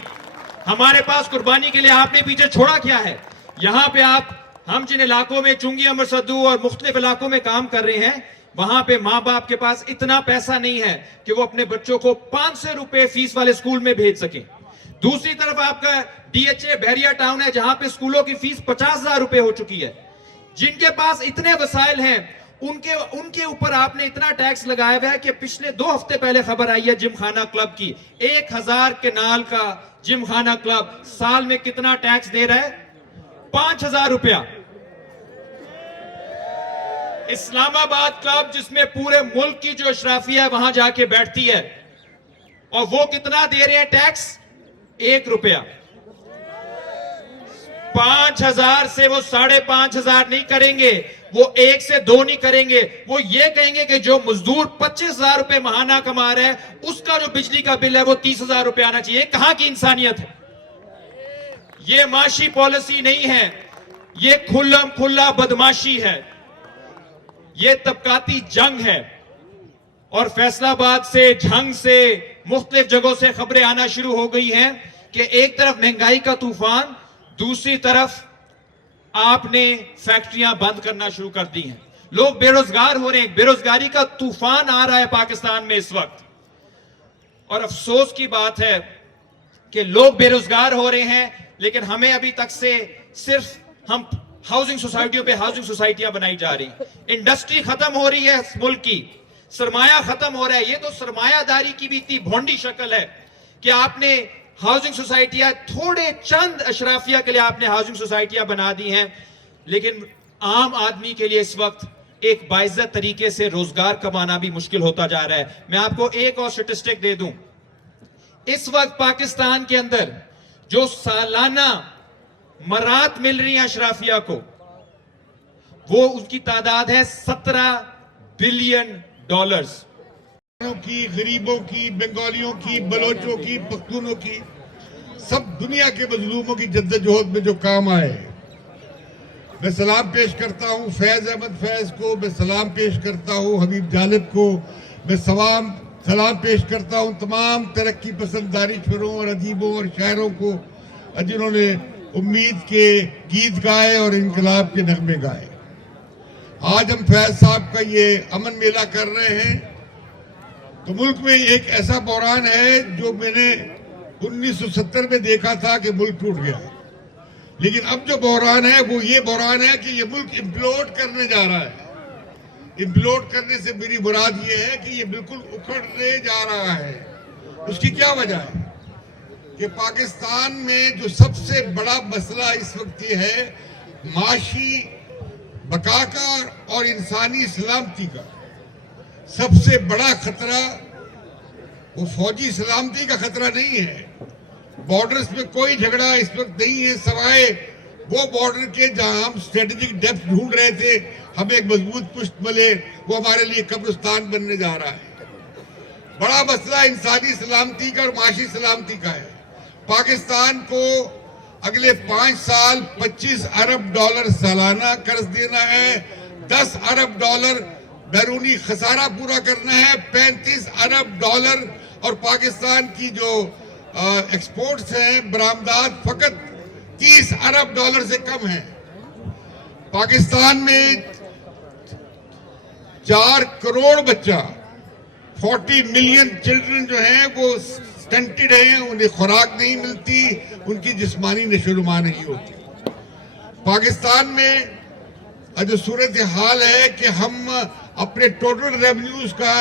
हमारे पास कुर्बानी के लिए आपने पीछे छोड़ा क्या है? यहाँ पे हम जिन इलाकों में चुंगी अमर सद्दू और मुख्तलिफ इलाकों में काम कर रहे हैं, वहां पे माँ बाप के पास इतना पैसा नहीं है कि वो अपने बच्चों को 500 रुपए फीस वाले स्कूल में भेज सके। दूसरी तरफ आपका DHA बहरिया टाउन है जहां पे स्कूलों की फीस 50,000 रुपए हो चुकी है। जिनके पास इतने वसाइल हैं उनके ऊपर आपने इतना टैक्स लगाया हुआ है कि पिछले 2 हफ्ते पहले खबर आई है जिम खाना क्लब की, 1000 केनाल का जिम खाना क्लब साल में कितना टैक्स दे रहा है? 5,000 रुपया। इस्लामाबाद क्लब जिसमें पूरे मुल्क की जो अशराफिया है वहां जाके बैठती है, और वो कितना दे रहे हैं टैक्स? 1 रुपया। 5,000 से वो 5,500 नहीं करेंगे, वो 1 से 2 नहीं करेंगे, वो ये कहेंगे कि जो मजदूर 25,000 रुपए महाना कमा रहा है उसका जो बिजली का बिल है वो 30,000 रुपए आना चाहिए। कहां की इंसानियत है? ये माशी पॉलिसी नहीं है, ये खुल्ला बदमाशी है, ये तबकाती जंग है। और फैसलाबाद से, झंग से, मुख्तलिफ जगहों से खबरें आना शुरू हो गई हैं कि एक तरफ महंगाई का तूफान, दूसरी तरफ आपने फैक्ट्रियां बंद करना शुरू कर दी हैं। लोग बेरोजगार हो रहे हैं, बेरोजगारी का तूफान आ रहा है पाकिस्तान में इस वक्त। और अफसोस की बात है कि लोग बेरोजगार हो रहे हैं, लेकिन हमें अभी तक से सिर्फ हम हाउसिंग सोसाइटियों पे हाउसिंग सोसाइटियां बनाई जा रही, इंडस्ट्री खत्म हो रही है, मुल्क की सरमाया खत्म हो रहा है। ये तो सरमायादारी की भी इतनी भोंडी शक्ल है कि आपने हाउसिंग सोसाइटियां थोड़े चंद अशराफिया के लिए आपने हाउसिंग सोसाइटियां बना दी हैं, लेकिन आम आदमी के लिए इस वक्त एक बाइज्जत तरीके से रोजगार कमाना भी मुश्किल होता जा रहा है। मैं आपको एक और स्टेटिस्टिक दे दूं, इस वक्त पाकिस्तान के अंदर जो सालाना मरात मिल रही है अशराफिया को, वो उसकी तादाद है 17 बिलियन डॉलर्स। की, गरीबों की, बंगालियों की, बलोचों की, पख्तूनों की, सब दुनिया के मजलूमों की जद्दोजहद में जो काम आए, मैं सलाम पेश करता हूं फैज अहमद फैज को, मैं सलाम पेश करता हूं हबीब जालिब को, मैं सलाम पेश करता हूं तमाम तरक्की पसंद दानिशवरों और अदीबों और शायरों को जिन्होंने उम्मीद के गीत गाए और इनकलाब के नगमे गाए। आज हम फैज साहब का ये अमन मेला कर रहे हैं तो मुल्क में एक ऐसा बहरान है जो मैंने 1970 में देखा था कि मुल्क टूट गया, लेकिन अब जो बहरान है वो ये बहरान है कि ये मुल्क इम्प्लोड करने जा रहा है। इम्प्लोड करने से मेरी मुराद ये है कि ये बिल्कुल उखड़ने जा रहा है। उसकी क्या वजह है कि पाकिस्तान में जो सबसे बड़ा मसला इस वक्त ये है माशी बका का और इंसानी सलामती का। सबसे बड़ा खतरा वो फौजी सलामती का खतरा नहीं है, बॉर्डर्स में कोई झगड़ा इस वक्त नहीं है सवाए वो बॉर्डर के जहां हम स्ट्रेटेजिक डेप्थ ढूंढ रहे थे, हमें एक मजबूत पुष्ट मिले, वो हमारे लिए कब्रिस्तान बनने जा रहा है। बड़ा मसला इंसानी सलामती का और माशी सलामती का है। पाकिस्तान को अगले 5 साल 25 अरब डॉलर सालाना कर्ज देना है, 10 अरब डॉलर बैरूनी खसारा पूरा करना है, 35 अरब डॉलर, और पाकिस्तान की जो एक्सपोर्ट्स हैं बरामदात फकत 30 अरब डॉलर से कम है। पाकिस्तान में 4 करोड़ बच्चा 40 मिलियन चिल्ड्रन जो हैं वो स्टंटेड हैं, उन्हें खुराक नहीं मिलती, उनकी जिस्मानी नशोनुमा नहीं होती। पाकिस्तान में जो सूरत हाल है कि हम अपने टोटल रेवेन्यूज का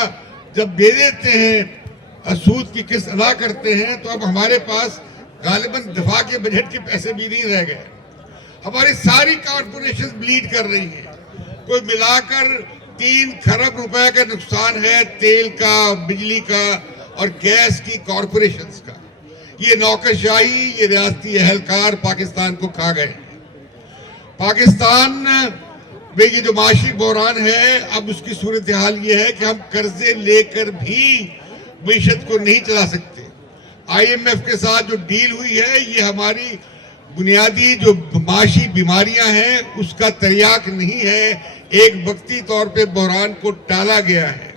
जब दे देते हैं, सूद की किस्त अदा करते हैं, तो अब हमारे पास गालिबन दफा के बजट के पैसे भी नहीं रह गए। हमारी सारी कॉरपोरेशन ब्लीड कर रही है, कोई मिलाकर 3 खरब रुपए का नुकसान है तेल का, बिजली का और गैस की कॉरपोरेशंस का। ये नौकरशाही, ये रियासती एहलकार पाकिस्तान को खा गए। पाकिस्तान में ये जो माशी बहरान है, अब उसकी सूरत हाल ये है कि हम कर्जे लेकर भी मीशत को नहीं चला सकते। IMF के साथ जो डील हुई है, ये हमारी बुनियादी जो माशी बीमारियां हैं उसका तरियाक नहीं है, एक वक्ती तौर पे बहरान को टाला गया है।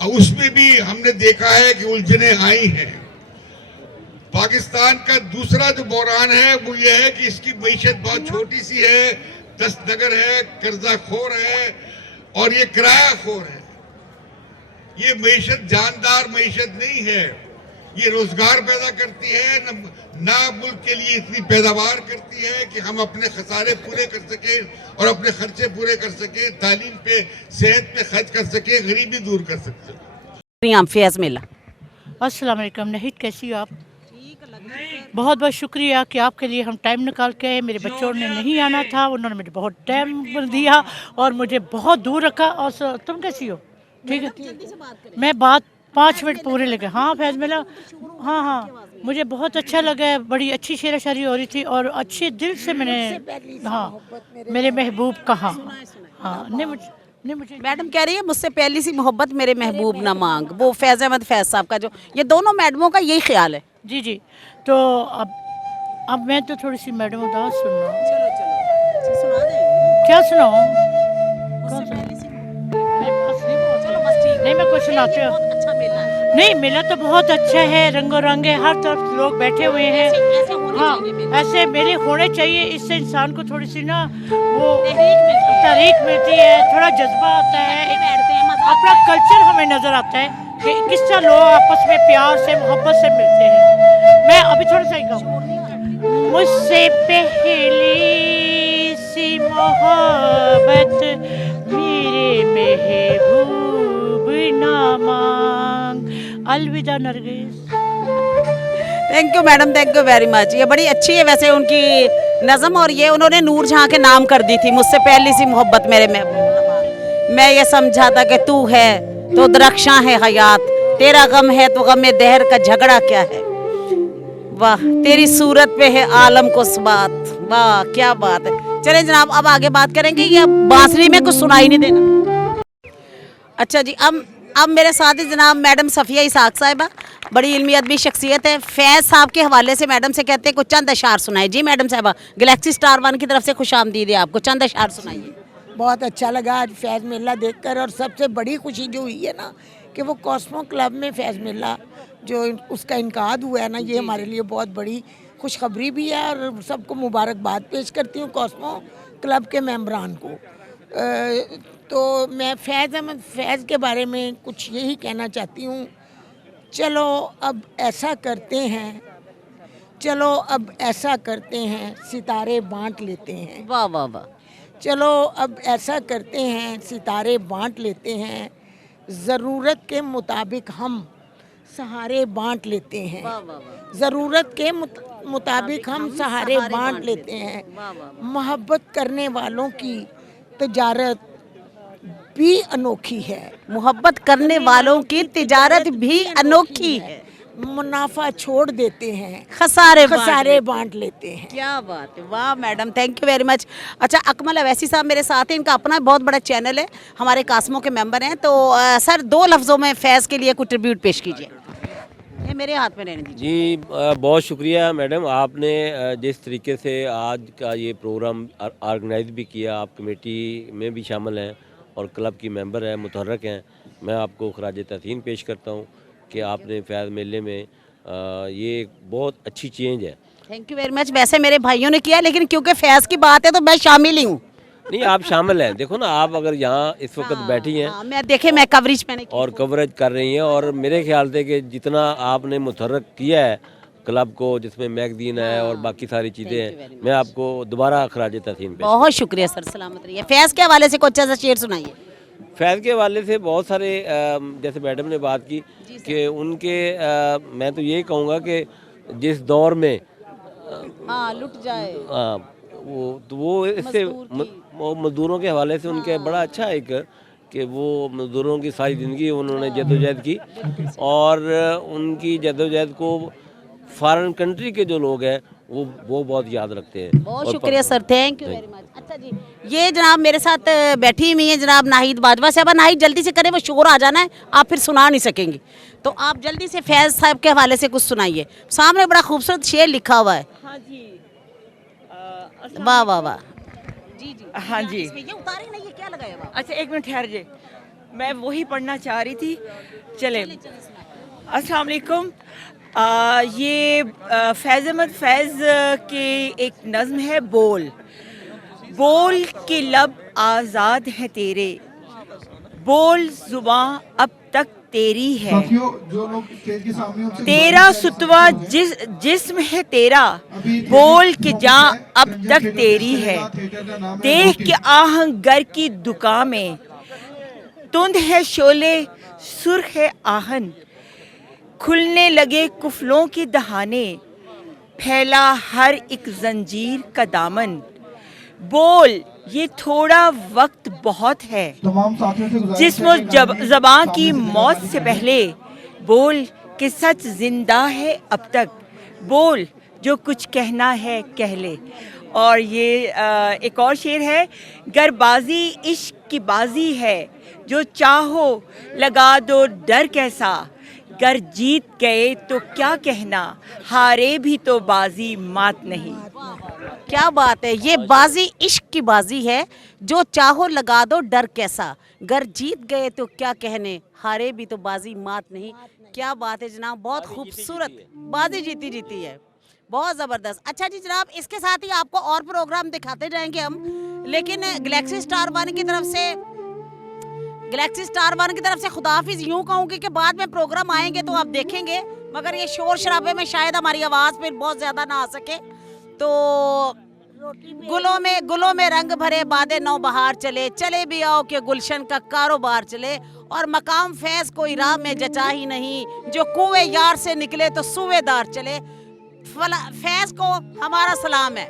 उसमें भी हमने देखा है कि उलझने आई हैं। पाकिस्तान का दूसरा जो बहरान है वो ये है कि इसकी मीशत बहुत छोटी सी है, दस्तनगर है, कर्जा खोर है और ये किराया खोर है। ये मीशत जानदार मीशत नहीं है, ये रोजगार पैदा करती है ना मुल्क के लिए इतनी पैदावार करती है कि हम अपने खसारे पूरे कर सके और अपने खर्चे पूरे कर सके, तालीम पे, सेहत पे खर्च कर सके, गरीबी दूर कर सकते। फैज मेला। अस्सलाम वालेकुम नहीद, कैसी हो आप? बहुत बहुत शुक्रिया कि आपके लिए हम टाइम निकाल के आए। मेरे बच्चों ने नहीं आना था, उन्होंने मुझे बहुत टाइम दिया और मुझे बहुत दूर रखा। और तुम कैसी हो? ठीक है, मैं बात 5 मिनट पूरे लगे। हाँ फैज मेला, हाँ मुझे बहुत अच्छा लगा, बड़ी अच्छी शेरा शायरी हो रही थी और अच्छे दिल से मैंने मेरे महबूब कहा। हाँ नहीं मुझे मैडम कह रही है मुझसे पहली सी मोहब्बत मेरे महबूब ना मांग, वो फैज अहमद फैज साहब का जो, ये दोनों मैडमों का यही ख्याल है। जी तो अब मैं तो थोड़ी सी मैडम उदास सुन रहा हूँ। चलो सुना दें। क्या सुनाऊँ? मुझसे पहली सी, चलो बस ठीक, नहीं मैं कुछ सुनाते हो। अच्छा मेला है। नहीं, मेला तो बहुत अच्छा है, रंगो रंगे हर तरफ लोग बैठे हुए हैं। हाँ, ऐसे मेले होने चाहिए, इससे इंसान को थोड़ी सी ना वो तारीख मिलती है, थोड़ा जज्बा आता है, अपना कल्चर हमें नजर आता है कि किस तरह लोग आपस में प्यार से मोहब्बत से मिलते हैं। मैं अभी थोड़ा सा ही कहूँ, मुझसे पहली सी मोहब्बत मेरे महबूब ना मांग। अलविदा Nargis. Thank you madam, thank you very much. ये बड़ी अच्छी है वैसे उनकी नज़म, और ये उन्होंने नूरजहां के नाम कर दी थी, मुझसे पहली सी मोहब्बत मेरे महबूब। मैं ये समझा था कि तू है तो दरख्शां है हयात, तेरा गम है तो गम दहर का झगड़ा क्या है। वाह, तेरी सूरत पे है आलम को सबात। वाह क्या बात है। चलें जनाब, अब आगे बात करेंगे। ये बांसुरी में कुछ सुनाई नहीं देना। अच्छा जी, अब मेरे साथ ही जनाब मैडम सफ़िया इसाक साहिबा, बड़ी इल्मी अदबी शख्सियत है। फैज़ साहब के हवाले से मैडम से कहते हैं कुछ चंद अशार सुनाए। जी मैडम साहिबा, गैलेक्सी स्टार 1 की तरफ से खुश आमदीद है आपको, चंद अशार सुनाइए। बहुत अच्छा लगा आज फैज़ मेला देखकर, और सबसे बड़ी खुशी जो हुई है ना कि वो कॉस्मो क्लब में फैज़ मेला जो उसका इनकाद हुआ है ना, ये हमारे लिए बहुत बड़ी खुशखबरी भी है, और सबको मुबारकबाद पेश करती हूँ कॉस्मो क्लब के मेंबरान को। तो मैं फैज़ अहमद फैज़ के बारे में कुछ यही कहना चाहती हूँ। चलो अब ऐसा करते हैं, चलो अब ऐसा करते हैं, सितारे बांट लेते हैं। वाह वाह वाह। चलो अब ऐसा करते हैं, सितारे बांट लेते हैं, ज़रूरत के मुताबिक हम सहारे बांट लेते हैं। ज़रूरत के मुताबिक हम सहारे बांट लेते हैं। मोहब्बत करने वालों की तजारत भी अनोखी है। मोहब्बत करने वालों की तिजारत भी अनोखी है। मुनाफा छोड़ देते हैं, खसारे बांट लेते हैं। क्या बात है, वाह madam, thank you very much. अच्छा, अकमल अवैसी साहब मेरे साथ हैं, इनका अपना बहुत बड़ा चैनल है, हमारे कास्मो के मेंबर हैं। तो सर 2 लफ्ज़ों में फैज़ के लिए कुछ ट्रिब्यूट पेश कीजिए। ये मेरे हाथ में रहने दीजिए। जी बहुत शुक्रिया मैडम, आपने जिस तरीके से आज का ये प्रोग्राम ऑर्गेनाइज भी किया, आप कमेटी में भी शामिल हैं और क्लब की मेंबर हैं, मुतहर्रक हैं। मैं आपको खराज तहसीन पेश करता हूँ कि आपने फैज़ मेले में ये एक बहुत अच्छी चेंज है। Thank you very much. वैसे मेरे भाइयों ने किया, लेकिन क्योंकि फैज़ की बात है तो मैं शामिल ही हूँ। नहीं, आप शामिल हैं। देखो ना, आप अगर यहाँ इस वक्त बैठी हैं, मैं कवरेज मैंने और कवरेज कर रही हैं, और मेरे ख्याल से कि जितना आपने मुतहर्रक किया है क्लब को, जिसमें मैगजीन है और बाकी सारी चीज़ें हैं, मैं आपको दोबारा खराज तहसीन पे। बहुत शुक्रिया सर, सलामत रहिए। फैज़ के हवाले से कुछ अच्छा सा शेर सुनाइए। फैज़ के हवाले से बहुत सारे, जैसे मैडम ने बात की कि उनके, मैं तो यही कहूँगा कि जिस दौर में लुट जाए, वो इससे मज़दूरों के हवाले से उनके बड़ा अच्छा एक कि वो मज़दूरों की सारी ज़िंदगी उन्होंने जद्दोजहद की, और उनकी जद्दोजहद को फॉरेन कंट्री के जो लोग हैं वो बहुत याद रखते हैं। बहुत शुक्रिया sir, thank you very much. अच्छा जी, ये जनाब मेरे साथ बैठी हुई हैं जनाब नाहिद बाजवा साहबा। नाहिद जल्दी से करें, वो शोर आ जाना है, आप फिर सुना नहीं सकेंगी, तो आप जल्दी से फैज़ साहब के हवाले से कुछ सुनाइए। सामने बड़ा खूबसूरत शेर लिखा हुआ है। हाँ जी, वाह वाह वाह। जी जी, हाँ जी, ये उतारे नहीं, ये क्या लगाया हुआ? अच्छा एक मिनट ठहर जाए, मैं वही पढ़ना चाह रही थी। चले, अस्सलाम वालेकुम। ये फैज़ अहमद फैज़ के एक नज़्म है, बोल बोल के लब आज़ाद है तेरे, बोल जुबां अब तक तेरी है, तेरा सुतवा जिस्म है तेरा, बोल के जां अब तक तेरी है, देख के आहंगर की दुकान में, तुंद है शोले सुर्ख है आहन, खुलने लगे कुफलों के दहाने, फैला हर एक जंजीर का दामन, बोल ये थोड़ा वक्त बहुत है, जिस्म ज़बां की मौत से पहले, बोल कि सच जिंदा है अब तक, बोल जो कुछ कहना है कह ले। और ये एक और शेर है, गरबाजी इश्क की बाजी है, जो चाहो लगा दो डर कैसा, गर जीत गए तो क्या कहना, हारे भी तो बाजी मात नहीं। क्या बात है, ये बाजी इश्क की बाजी है, जो चाहो लगा दो डर कैसा, गर जीत गए तो क्या कहने, हारे भी तो बाजी मात नहीं। क्या बात है जनाब, बहुत खूबसूरत बाजी जीती जीती है, बहुत ज़बरदस्त। अच्छा जी जनाब, इसके साथ ही आपको और प्रोग्राम दिखाते जाएंगे हम, लेकिन गैलेक्सी स्टार 1 की तरफ से खुदाफिज यूँ कहूँगी कि बाद में प्रोग्राम आएंगे तो आप देखेंगे, मगर ये शोर शराबे में शायद हमारी आवाज़ फिर बहुत ज़्यादा ना आ सके। तो गुलों में रंग भरे बादे नौ बहार चले, चले भी आओ कि गुलशन का कारोबार चले, और मकाम फैज़ कोई राह में जचा ही नहीं, जो कुएं यार से निकले तो सूबेदार चले। फैज़ को हमारा सलाम है।